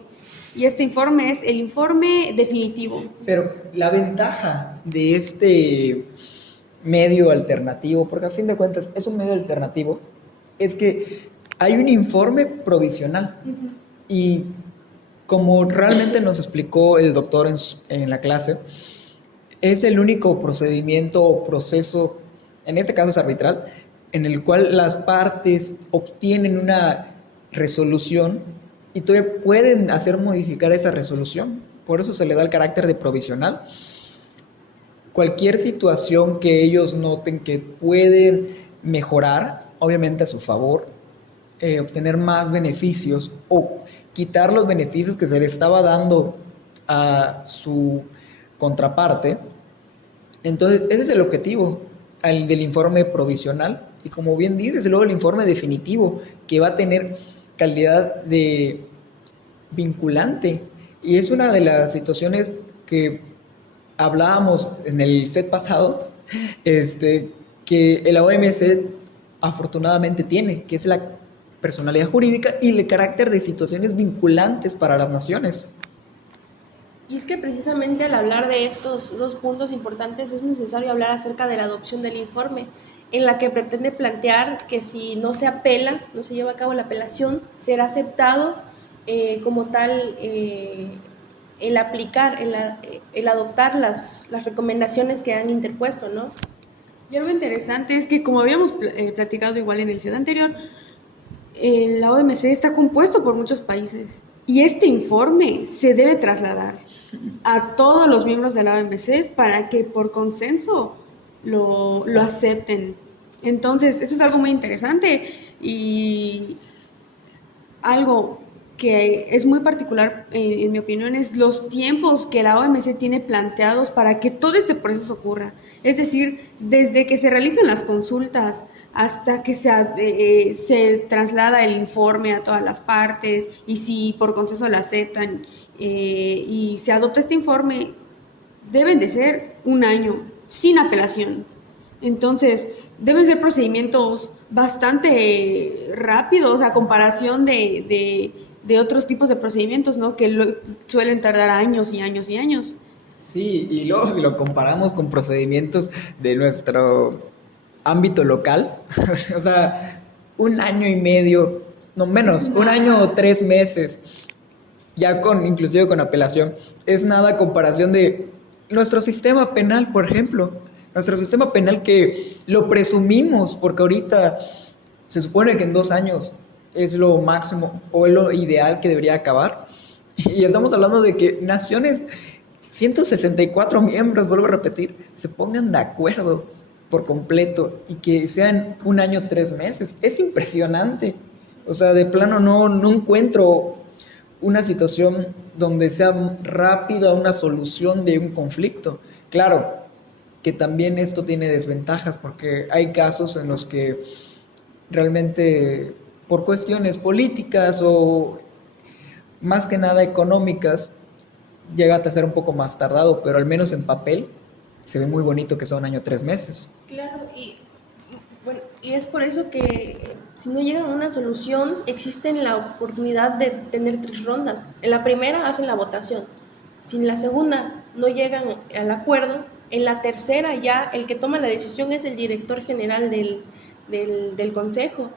y este informe es el informe definitivo. Pero la ventaja de este medio alternativo, porque a fin de cuentas es un medio alternativo, es que hay un informe provisional. Y como realmente nos explicó el doctor en la clase, es el único procedimiento o proceso, en este caso es arbitral, en el cual las partes obtienen una resolución y todavía pueden hacer modificar esa resolución. Por eso se le da el carácter de provisional. Cualquier situación que ellos noten que pueden mejorar, obviamente a su favor, obtener más beneficios o quitar los beneficios que se le estaba dando a su contraparte. Entonces, ese es el objetivo del informe provisional. Y como bien dices, luego el informe definitivo, que va a tener calidad de vinculante. Y es una de las situaciones que hablábamos en el set pasado, que la OMC afortunadamente tiene, que es la personalidad jurídica y el carácter de situaciones vinculantes para las naciones. Y es que precisamente al hablar de estos dos puntos importantes es necesario hablar acerca de la adopción del informe, en la que pretende plantear que si no se apela, no se lleva a cabo la apelación, será aceptado como tal el aplicar, el adoptar las recomendaciones que han interpuesto, ¿no? Y algo interesante es que, como habíamos platicado igual en el set anterior, la OMC está compuesto por muchos países y este informe se debe trasladar a todos los miembros de la OMC para que por consenso lo acepten. Entonces, eso es algo muy interesante y algo que es muy particular, en mi opinión, es los tiempos que la OMC tiene planteados para que todo este proceso ocurra. Es decir, desde que se realizan las consultas hasta que se traslada el informe a todas las partes y si por consenso lo aceptan y se adopta este informe, deben de ser un año sin apelación. Entonces, deben ser procedimientos bastante rápidos a comparación de otros tipos de procedimientos, ¿no? Que suelen tardar años y años y años. Sí, y luego si lo comparamos con procedimientos de nuestro ámbito local, o sea, un año y medio, no menos, un año o 3 meses, ya inclusive con apelación, es nada a comparación de nuestro sistema penal, por ejemplo. Nuestro sistema penal que lo presumimos, porque ahorita se supone que en 2 años es lo máximo o es lo ideal que debería acabar. Y estamos hablando de que naciones, 164 miembros, vuelvo a repetir, se pongan de acuerdo por completo y que sean un año, 3 meses. Es impresionante. O sea, de plano no encuentro una situación donde sea rápida una solución de un conflicto. Claro, que también esto tiene desventajas porque hay casos en los que realmente por cuestiones políticas o más que nada económicas llega a ser un poco más tardado, pero al menos en papel se ve muy bonito que sea un año, 3 meses. Claro, y bueno, y es por eso que si no llegan a una solución, existe la oportunidad de tener 3 rondas. En la primera hacen la votación. Si en la segunda no llegan al acuerdo, en la tercera ya el que toma la decisión es el director general del consejo.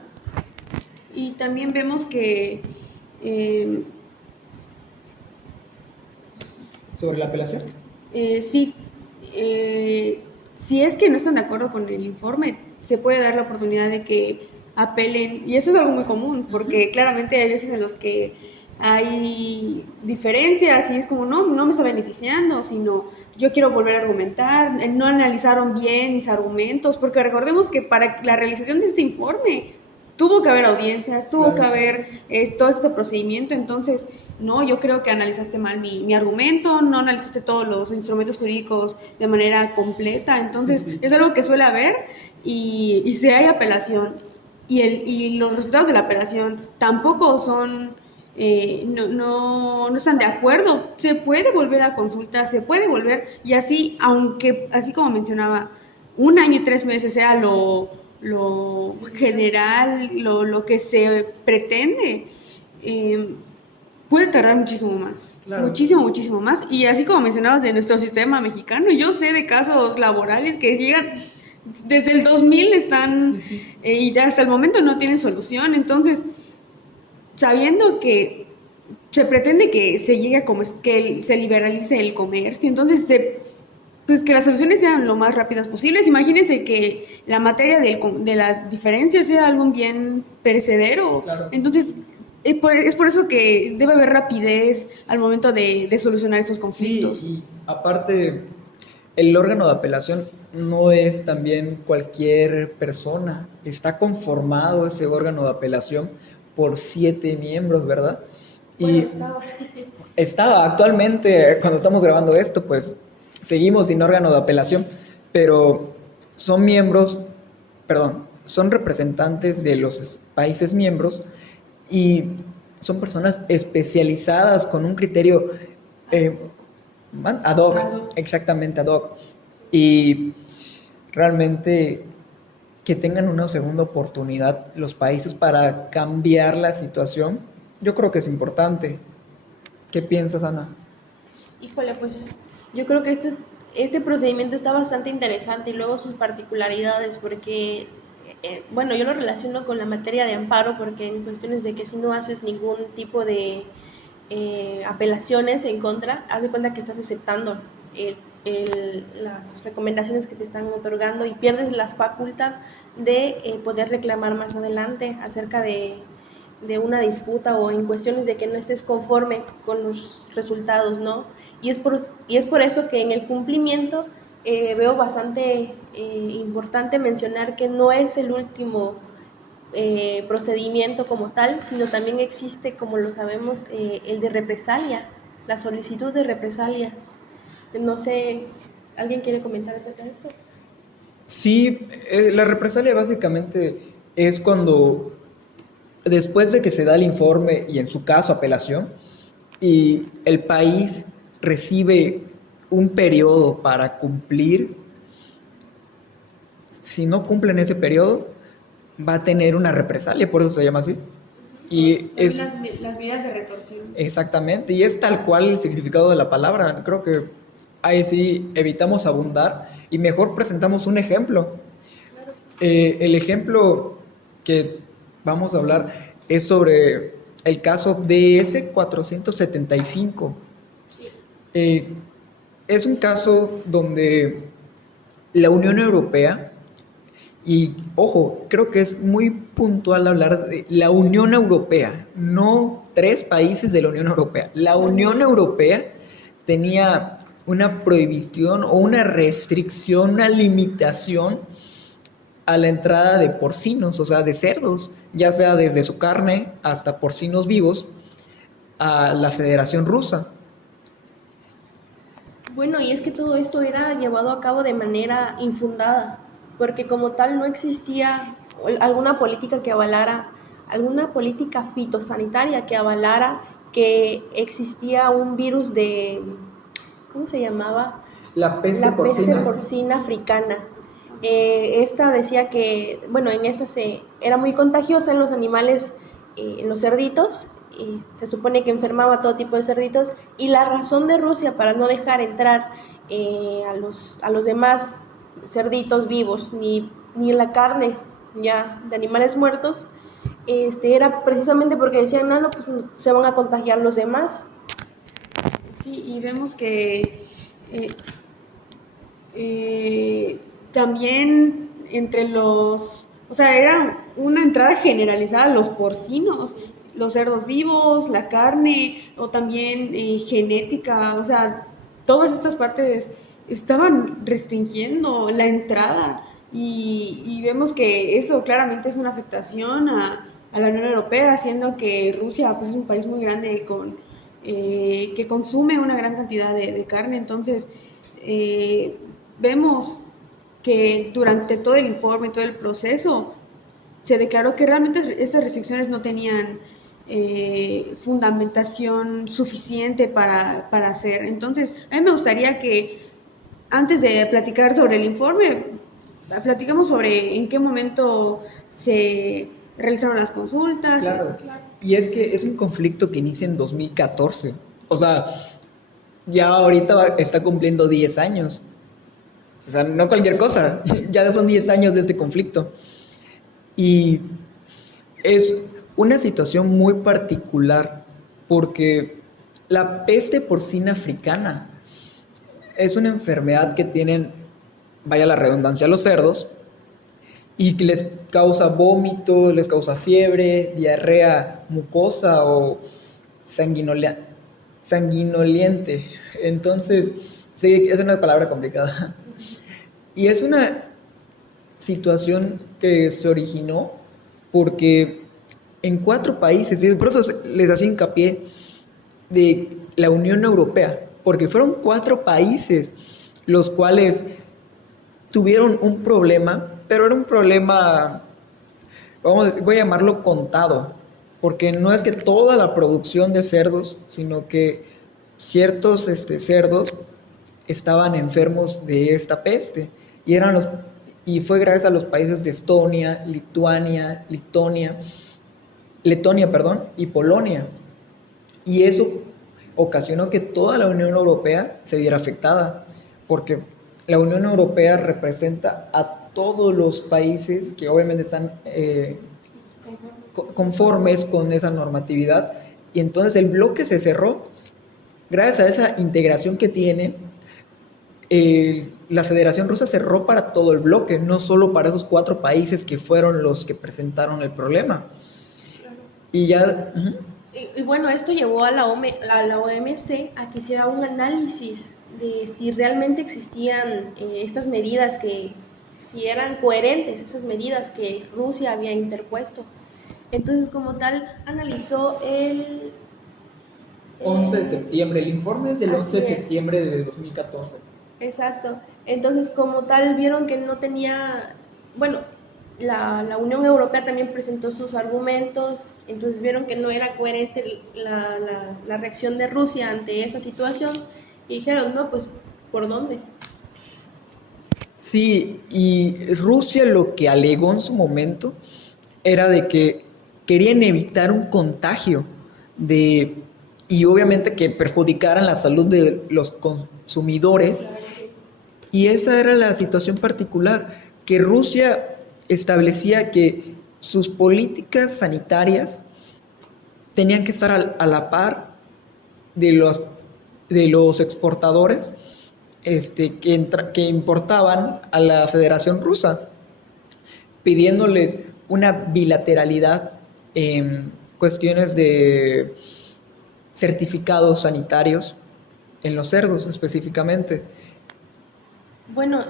Y también vemos que ¿Sobre la apelación? sí, si es que no están de acuerdo con el informe, se puede dar la oportunidad de que apelen, y eso es algo muy común, porque claramente hay veces en los que hay diferencias y es como, no me está beneficiando, sino yo quiero volver a argumentar, no analizaron bien mis argumentos, porque recordemos que para la realización de este informe tuvo que haber audiencias, tuvo que haber todo este procedimiento, entonces, no, yo creo que analizaste mal mi argumento, no analizaste todos los instrumentos jurídicos de manera completa, entonces es algo que suele haber y si hay apelación y los resultados de la apelación tampoco son, no están de acuerdo, se puede volver a consulta, se puede volver, y así, aunque, así como mencionaba, un año y 3 meses sea lo general, lo que se pretende, puede tardar muchísimo más, claro. Muchísimo más, y así como mencionabas de nuestro sistema mexicano, yo sé de casos laborales que llegan desde el 2000 están y hasta el momento no tienen solución, entonces sabiendo que se pretende que se llegue a que se liberalice el comercio, entonces pues que las soluciones sean lo más rápidas posibles. Imagínense que la materia de la diferencia sea algún bien perecedero. Claro. Entonces, es por eso que debe haber rapidez al momento de solucionar esos conflictos. Sí, y aparte, el órgano de apelación no es también cualquier persona. Está conformado ese órgano de apelación por 7 miembros, ¿verdad? Bueno, estaba actualmente, cuando estamos grabando esto, pues seguimos sin órgano de apelación, pero son representantes de los países miembros y son personas especializadas con un criterio ad hoc, exactamente ad hoc, y realmente que tengan una segunda oportunidad los países para cambiar la situación, yo creo que es importante. ¿Qué piensas, Ana? Híjole, pues yo creo que este procedimiento está bastante interesante y luego sus particularidades, porque, bueno, yo lo relaciono con la materia de amparo, porque en cuestiones de que si no haces ningún tipo de apelaciones en contra, haz de cuenta que estás aceptando las recomendaciones que te están otorgando y pierdes la facultad de poder reclamar más adelante acerca de una disputa o en cuestiones de que no estés conforme con los resultados, ¿no? Y es por eso que en el cumplimiento veo bastante importante mencionar que no es el último procedimiento como tal, sino también existe, como lo sabemos, el de represalia, la solicitud de represalia. No sé, ¿alguien quiere comentar acerca de esto? Sí, la represalia básicamente es cuando, después de que se da el informe y en su caso apelación, y el país recibe un periodo para cumplir, si no cumplen ese periodo, va a tener una represalia, por eso se llama así. Y es las medidas de retorsión. exactamente, y es tal cual el significado de la palabra. Creo que ahí sí evitamos abundar y mejor presentamos un ejemplo. El ejemplo que vamos a hablar es sobre el caso DS-475. Es un caso donde la Unión Europea, y ojo, creo que es muy puntual hablar de la Unión Europea, no 3 países de la Unión Europea. La Unión Europea tenía una prohibición o una restricción, una limitación a la entrada de porcinos, o sea, de cerdos, ya sea desde su carne hasta porcinos vivos, a la Federación Rusa. Bueno, y es que todo esto era llevado a cabo de manera infundada, porque como tal no existía alguna política que avalara, alguna política fitosanitaria que avalara que existía un virus de, ¿cómo se llamaba? La peste La peste porcina. porcina africana. Esta decía que, bueno, en esta era muy contagiosa en los animales, en los cerditos, y se supone que enfermaba a todo tipo de cerditos, y la razón de Rusia para no dejar entrar a los demás cerditos vivos, ni la carne ya de animales muertos, era precisamente porque decían, no, pues se van a contagiar los demás. Sí, y vemos que también entre o sea, era una entrada generalizada a los porcinos, los cerdos vivos, la carne, o también genética, o sea, todas estas partes estaban restringiendo la entrada y vemos que eso claramente es una afectación a la Unión Europea, haciendo que Rusia pues, es un país muy grande que consume una gran cantidad de carne. Entonces, vemos que durante todo el informe, todo el proceso, se declaró que realmente estas restricciones no tenían fundamentación suficiente para hacer. Entonces, a mí me gustaría que antes de platicar sobre el informe, platicamos sobre en qué momento se realizaron las consultas. Claro. Y es que es un conflicto que inicia en 2014. O sea, ya ahorita está cumpliendo 10 años. O sea, no cualquier cosa. Ya son 10 años de este conflicto. Y es una situación muy particular porque la peste porcina africana es una enfermedad que tienen, vaya la redundancia, los cerdos, y que les causa vómito, les causa fiebre, diarrea mucosa o sanguinoliente. Entonces, sí, es una palabra complicada. Y es una situación que se originó porque en 4 países, y por eso les hacía hincapié de la Unión Europea, porque fueron 4 países los cuales tuvieron un problema, pero era un problema, voy a llamarlo contado, porque no es que toda la producción de cerdos, sino que ciertos cerdos estaban enfermos de esta peste, y fue gracias a los países de Estonia, Letonia, y Polonia. Y eso ocasionó que toda la Unión Europea se viera afectada, porque la Unión Europea representa a todos los países que obviamente están conformes con esa normatividad y entonces el bloque se cerró. Gracias a esa integración que tienen, la Federación Rusa cerró para todo el bloque, no solo para esos 4 países que fueron los que presentaron el problema. Claro. Y ya... Y bueno, esto llevó a la OMC a que hiciera un análisis de si realmente existían estas medidas, que si eran coherentes esas medidas que Rusia había interpuesto. Entonces, como tal, analizó el 11 de septiembre, el informe es del 11 de Así es. septiembre de 2014. Exacto. Entonces, como tal, vieron que no tenía, bueno, la Unión Europea también presentó sus argumentos, entonces vieron que no era coherente la reacción de Rusia ante esa situación y dijeron, no, pues, ¿por dónde? Sí, y Rusia lo que alegó en su momento era de que querían evitar un contagio y obviamente que perjudicaran la salud de los consumidores. Y esa era la situación particular, que Rusia establecía que sus políticas sanitarias tenían que estar a la par de los exportadores que importaban a la Federación Rusa, pidiéndoles una bilateralidad en cuestiones de certificados sanitarios en los cerdos específicamente. Bueno,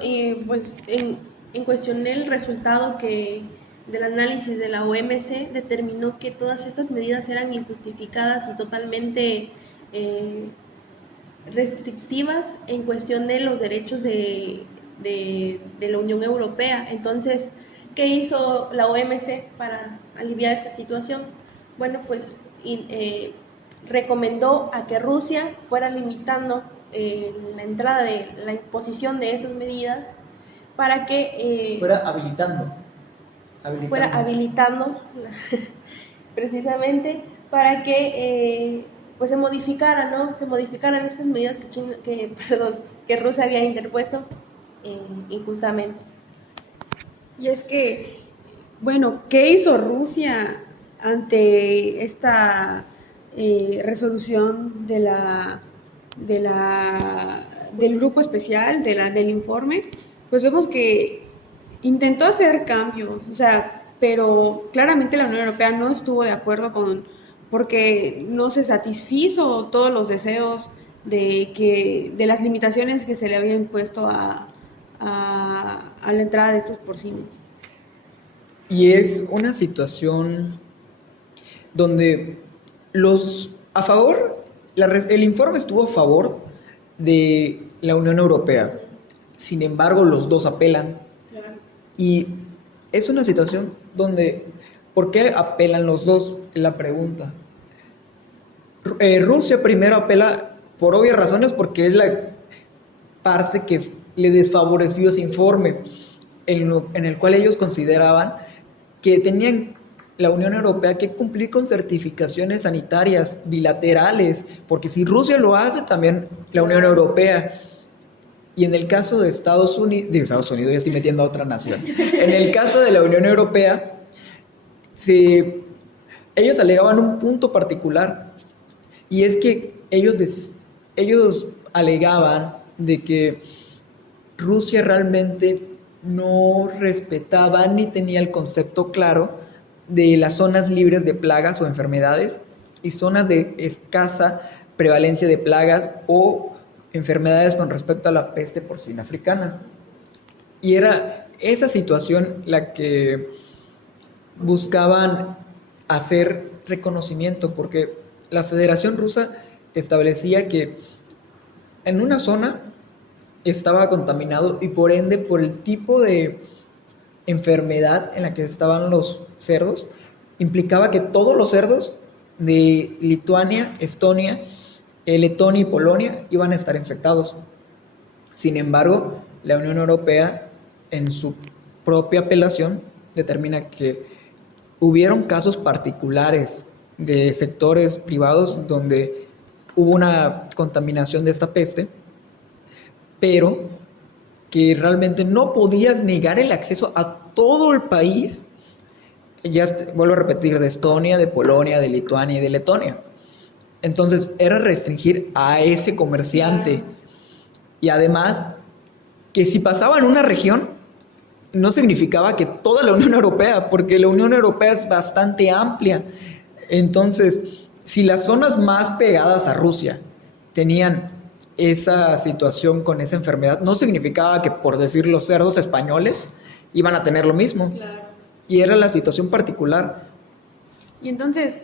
pues en cuestión del resultado del análisis de la OMC determinó que todas estas medidas eran injustificadas y totalmente restrictivas en cuestión de los derechos de la Unión Europea. Entonces, ¿qué hizo la OMC para aliviar esta situación? Bueno, pues recomendó a que Rusia fuera limitando la entrada de la imposición de estas medidas para que fuera habilitando precisamente para que pues se modificaran, ¿no? Se modificaran estas medidas que Rusia había interpuesto injustamente. Y es que, bueno, ¿qué hizo Rusia ante esta resolución del grupo especial, del informe? Pues vemos que intentó hacer cambios, o sea, pero claramente la Unión Europea no estuvo de acuerdo porque no se satisfizo todos los deseos de las limitaciones que se le había impuesto a la entrada de estos porcinos. Y es una situación donde el informe estuvo a favor de la Unión Europea. Sin embargo, los dos apelan. Claro. Y es una situación donde, ¿por qué apelan los dos? Es la pregunta. Rusia primero apela por obvias razones, porque es la parte que le desfavoreció ese informe, en el cual ellos consideraban que tenían la Unión Europea que cumplir con certificaciones sanitarias bilaterales, porque si Rusia lo hace, también la Unión Europea. Y en el caso de Estados Unidos, ya estoy metiendo a otra nación. En el caso de la Unión Europea, ellos alegaban un punto particular, y es que ellos alegaban de que Rusia realmente no respetaba ni tenía el concepto claro de las zonas libres de plagas o enfermedades y zonas de escasa prevalencia de plagas o enfermedades con respecto a la peste porcina africana. Y era esa situación la que buscaban hacer reconocimiento, porque la Federación Rusa establecía que en una zona estaba contaminado y por ende, por el tipo de enfermedad en la que estaban los cerdos, implicaba que todos los cerdos de Lituania, Estonia, Letonia y Polonia iban a estar infectados. Sin embargo, la Unión Europea, en su propia apelación, determina que hubieron casos particulares de sectores privados donde hubo una contaminación de esta peste, pero que realmente no podías negar el acceso a todo el país, vuelvo a repetir, de Estonia, de Polonia, de Lituania y de Letonia. Entonces era restringir a ese comerciante. Y además, que si pasaba en una región, no significaba que toda la Unión Europea, porque la Unión Europea es bastante amplia. Entonces, si las zonas más pegadas a Rusia tenían esa situación con esa enfermedad, no significaba que, por decir, los cerdos españoles iban a tener lo mismo. Claro. Y era la situación particular. Y entonces,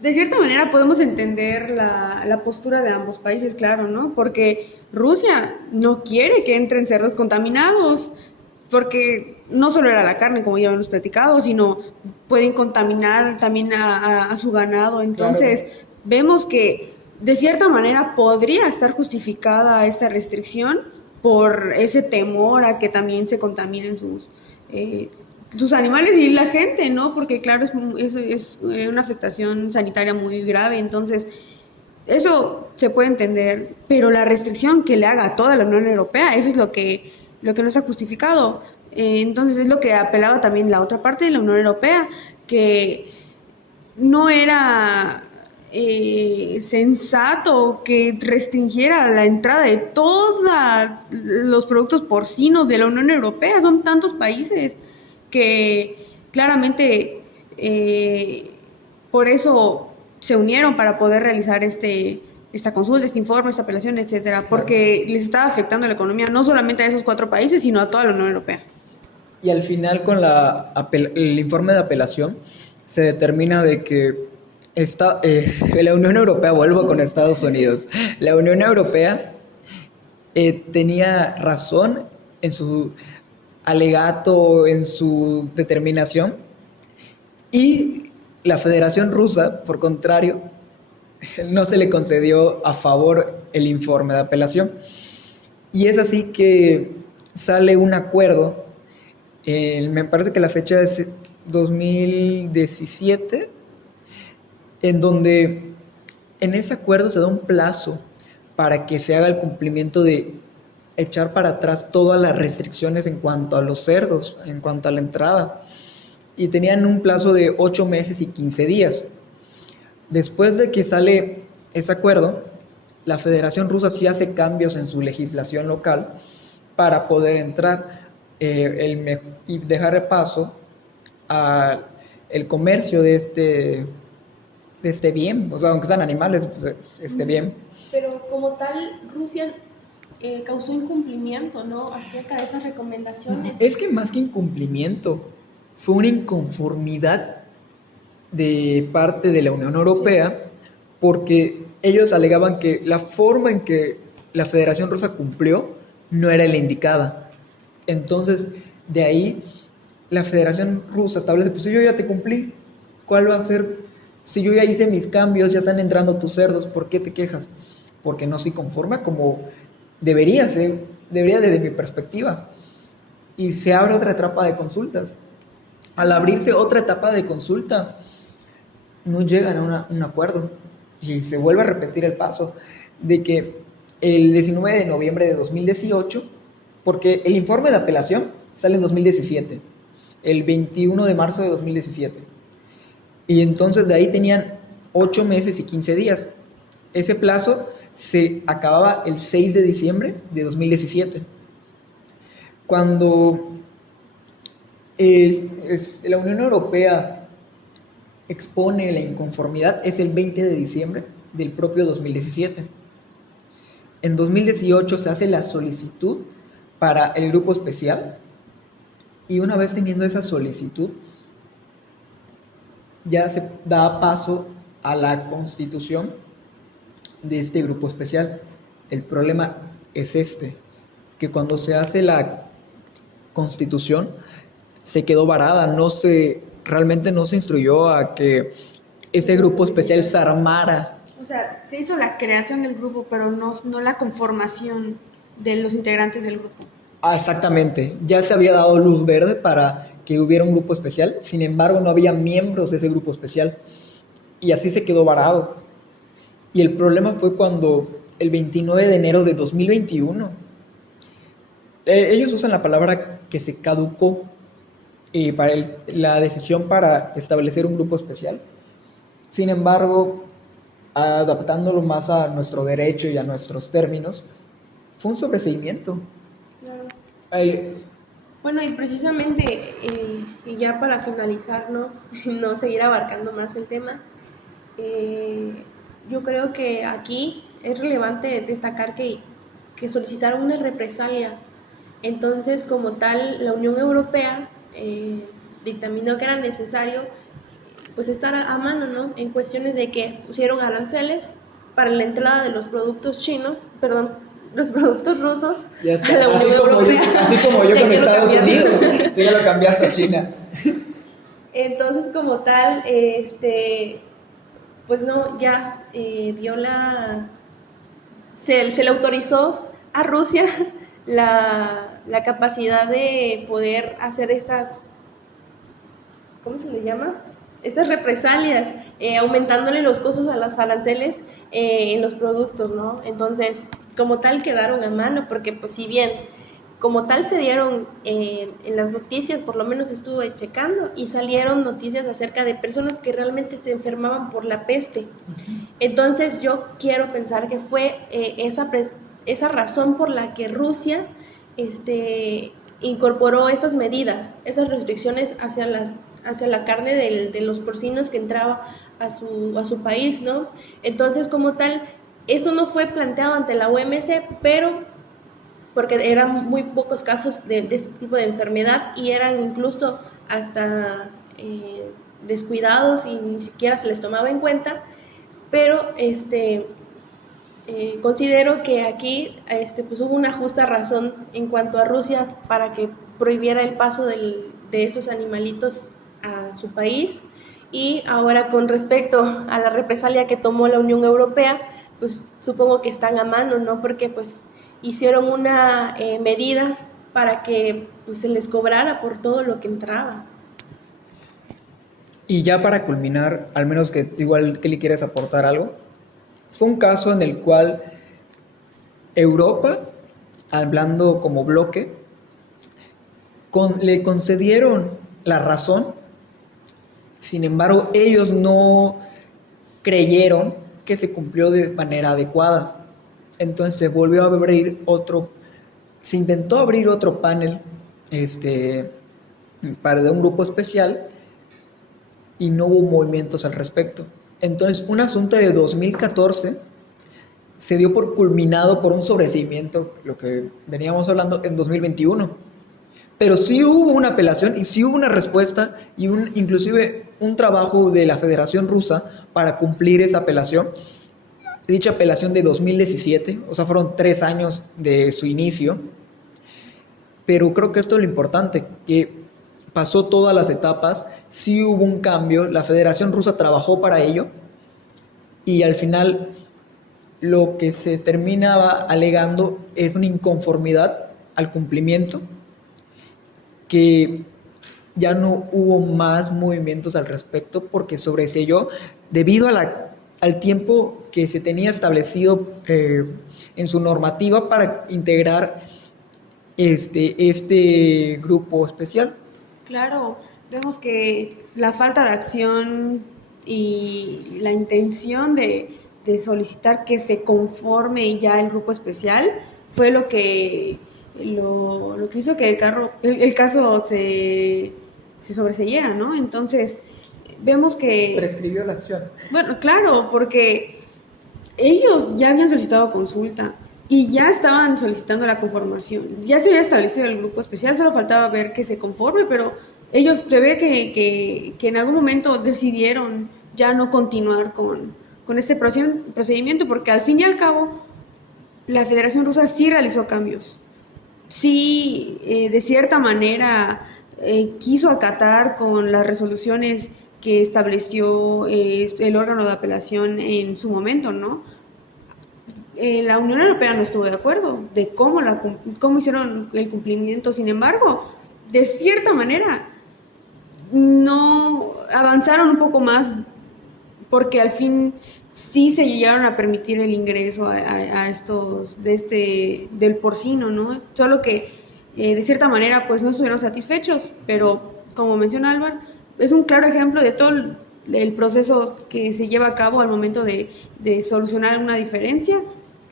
de cierta manera podemos entender la postura de ambos países, claro, ¿no? Porque Rusia no quiere que entren cerdos contaminados, porque no solo era la carne, como ya hemos platicado, sino pueden contaminar también a su ganado. Entonces, vemos que de cierta manera podría estar justificada esta restricción por ese temor a que también se contaminen sus animales y la gente, ¿no? Porque claro, es una afectación sanitaria muy grave. Entonces, eso se puede entender, pero la restricción que le haga a toda la Unión Europea, eso es lo que no está justificado. Entonces, es lo que apelaba también la otra parte de la Unión Europea, que no era sensato que restringiera la entrada de todos los productos porcinos de la Unión Europea. Son tantos países que claramente por eso se unieron para poder realizar esta consulta, este informe, esta apelación, etcétera, porque les estaba afectando la economía no solamente a esos 4 países, sino a toda la Unión Europea. Y al final, con el informe de apelación, se determina de que la Unión Europea, vuelvo con Estados Unidos, la Unión Europea tenía razón en su alegato, en su determinación, y la Federación Rusa, por contrario, no se le concedió a favor el informe de apelación. Y es así que sale un acuerdo, me parece que la fecha es 2017, en donde en ese acuerdo se da un plazo para que se haga el cumplimiento de echar para atrás todas las restricciones en cuanto a los cerdos, en cuanto a la entrada. Y tenían un plazo de 8 meses y 15 días. Después de que sale ese acuerdo, la Federación Rusa sí hace cambios en su legislación local para poder entrar y dejar paso al comercio de este bien, o sea, aunque sean animales, pues este bien. Pero como tal, Rusia causó incumplimiento, ¿no?, acerca de esas recomendaciones. Es que más que incumplimiento, fue una inconformidad de parte de la Unión Europea, porque ellos alegaban que la forma en que la Federación Rusa cumplió no era la indicada. Entonces, de ahí, la Federación Rusa establece, pues si yo ya te cumplí, ¿cuál va a ser? Si yo ya hice mis cambios, ya están entrando tus cerdos, ¿por qué te quejas? Porque no se conforma como debería desde mi perspectiva. Y se abre otra etapa de consultas. Al abrirse otra etapa de consulta, no llegan a un acuerdo. Y se vuelve a repetir el paso de que el 19 de noviembre de 2018, porque el informe de apelación sale en 2017, el 21 de marzo de 2017. Y entonces de ahí tenían 8 meses y 15 días. Ese plazo se acababa el 6 de diciembre de 2017. Cuando la Unión Europea expone la inconformidad, es el 20 de diciembre del propio 2017. En 2018 se hace la solicitud para el grupo especial, y una vez teniendo esa solicitud, ya se da paso a la constitución de este grupo especial. El problema es que cuando se hace la constitución se quedó varada, realmente no se instruyó a que ese grupo especial se armara. O sea, se hizo la creación del grupo, pero no la conformación de los integrantes del grupo. Exactamente, ya se había dado luz verde para que hubiera un grupo especial, sin embargo no había miembros de ese grupo especial, y así se quedó varado. Y el problema fue cuando el 29 de enero de 2021, ellos usan la palabra que se caducó para la decisión para establecer un grupo especial. Sin embargo, adaptándolo más a nuestro derecho y a nuestros términos, fue un sobreseimiento. Claro. El- Bueno, y precisamente, y ya para finalizar, ¿no? No seguir abarcando más el tema, yo creo que aquí es relevante destacar que solicitaron una represalia. Entonces, como tal, la Unión Europea dictaminó que era necesario pues estar a mano, ¿no? En cuestiones de que pusieron aranceles para la entrada de los productos chinos, perdón, los productos rusos Ya a está. la Unión Europea. Así como yo Ya con quiero Estados cambiarlo. Unidos, tú ya lo cambiaste a China. Entonces, como tal, pues no, ya dio se le autorizó a Rusia la capacidad de poder hacer estas, ¿cómo se le llama? Estas represalias, aumentándole los costos a los aranceles en los productos, ¿no? Entonces, como tal quedaron a mano, porque pues si bien como tal se dieron en las noticias, por lo menos estuve checando, y salieron noticias acerca de personas que realmente se enfermaban por la peste. Entonces yo quiero pensar que fue esa razón por la que Rusia incorporó estas medidas, esas restricciones hacia la carne de los porcinos que entraba a su país, ¿no? Entonces, como tal, esto no fue planteado ante la OMC, pero porque eran muy pocos casos de este tipo de enfermedad y eran incluso hasta descuidados y ni siquiera se les tomaba en cuenta, pero considero que aquí pues hubo una justa razón en cuanto a Rusia para que prohibiera el paso de estos animalitos a su país. Y ahora con respecto a la represalia que tomó la Unión Europea, pues supongo que están a mano, ¿no? Porque pues hicieron una medida para que pues, se les cobrara por todo lo que entraba. Y ya para culminar, al menos que igual que le quieres aportar algo, fue un caso en el cual Europa, hablando como bloque, le concedieron la razón. Sin embargo, ellos no creyeron que se cumplió de manera adecuada. Entonces se intentó abrir otro panel para de un grupo especial y no hubo movimientos al respecto. Entonces, un asunto de 2014 se dio por culminado por un sobreseimiento, lo que veníamos hablando, en 2021. Pero sí hubo una apelación y sí hubo una respuesta y inclusive un trabajo de la Federación Rusa para cumplir esa apelación. Dicha apelación de 2017, o sea, fueron 3 años de su inicio. Pero creo que esto es lo importante, que pasó todas las etapas, sí hubo un cambio, la Federación Rusa trabajó para ello y al final lo que se terminaba alegando es una inconformidad al cumplimiento, que ya no hubo más movimientos al respecto porque sobreseyó debido al tiempo que se tenía establecido en su normativa para integrar este grupo especial. Claro, vemos que la falta de acción y la intención de solicitar que se conforme ya el grupo especial fue lo que hizo que el caso se sobreseyera, ¿no? Entonces, vemos que... Prescribió la acción. Bueno, claro, porque ellos ya habían solicitado consulta y ya estaban solicitando la conformación. Ya se había establecido el grupo especial, solo faltaba ver que se conforme, pero ellos se ve que en algún momento decidieron ya no continuar con este procedimiento, porque al fin y al cabo la Federación Rusa sí realizó cambios. Sí, de cierta manera quiso acatar con las resoluciones que estableció el órgano de apelación en su momento, ¿no? La Unión Europea no estuvo de acuerdo de cómo hicieron el cumplimiento. Sin embargo, de cierta manera no avanzaron un poco más, porque al fin sí se llegaron a permitir el ingreso a estos del porcino, ¿no? Solo que de cierta manera pues no estuvieron satisfechos, pero como menciona Álvaro, es un claro ejemplo de todo el proceso que se lleva a cabo al momento de solucionar una diferencia.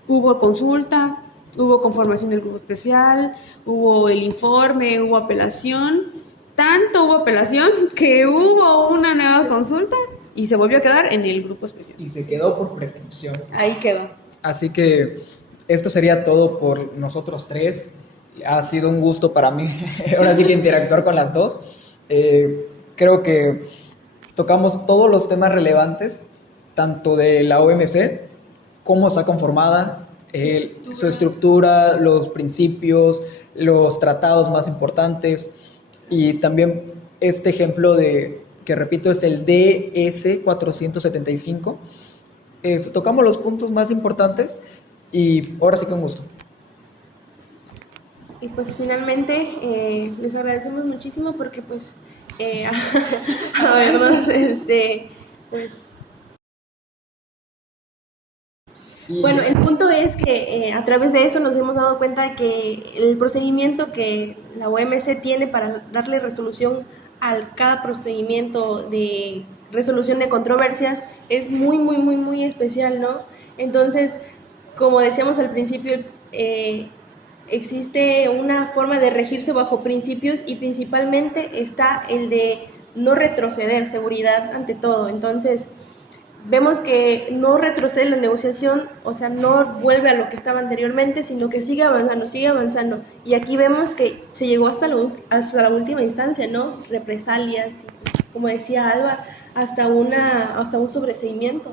Hubo consulta, hubo conformación del grupo especial, hubo el informe, hubo apelación. Tanto hubo apelación que hubo una nueva consulta y se volvió a quedar en el grupo especial. Y se quedó por prescripción. Ahí quedó. Así que esto sería todo por nosotros tres. Ha sido un gusto para mí, ahora sí que interactuar con las dos. Creo que tocamos todos los temas relevantes, tanto de la OMC, cómo está conformada, su estructura, los principios, los tratados más importantes, y también este ejemplo que repito es el DS 475. Tocamos los puntos más importantes y ahora sí con gusto. Y pues finalmente les agradecemos muchísimo porque pues habernos pues bueno, el punto es que a través de eso nos hemos dado cuenta de que el procedimiento que la OMC tiene para darle resolución a cada procedimiento de resolución de controversias es muy, muy, muy, muy especial, ¿no? Entonces, como decíamos al principio, existe una forma de regirse bajo principios y principalmente está el de no retroceder, seguridad ante todo. Entonces, vemos que no retrocede la negociación, o sea, no vuelve a lo que estaba anteriormente, sino que sigue avanzando, sigue avanzando. Y aquí vemos que se llegó hasta la última instancia, ¿no? Represalias, pues, como decía Alba, hasta un sobreseimiento.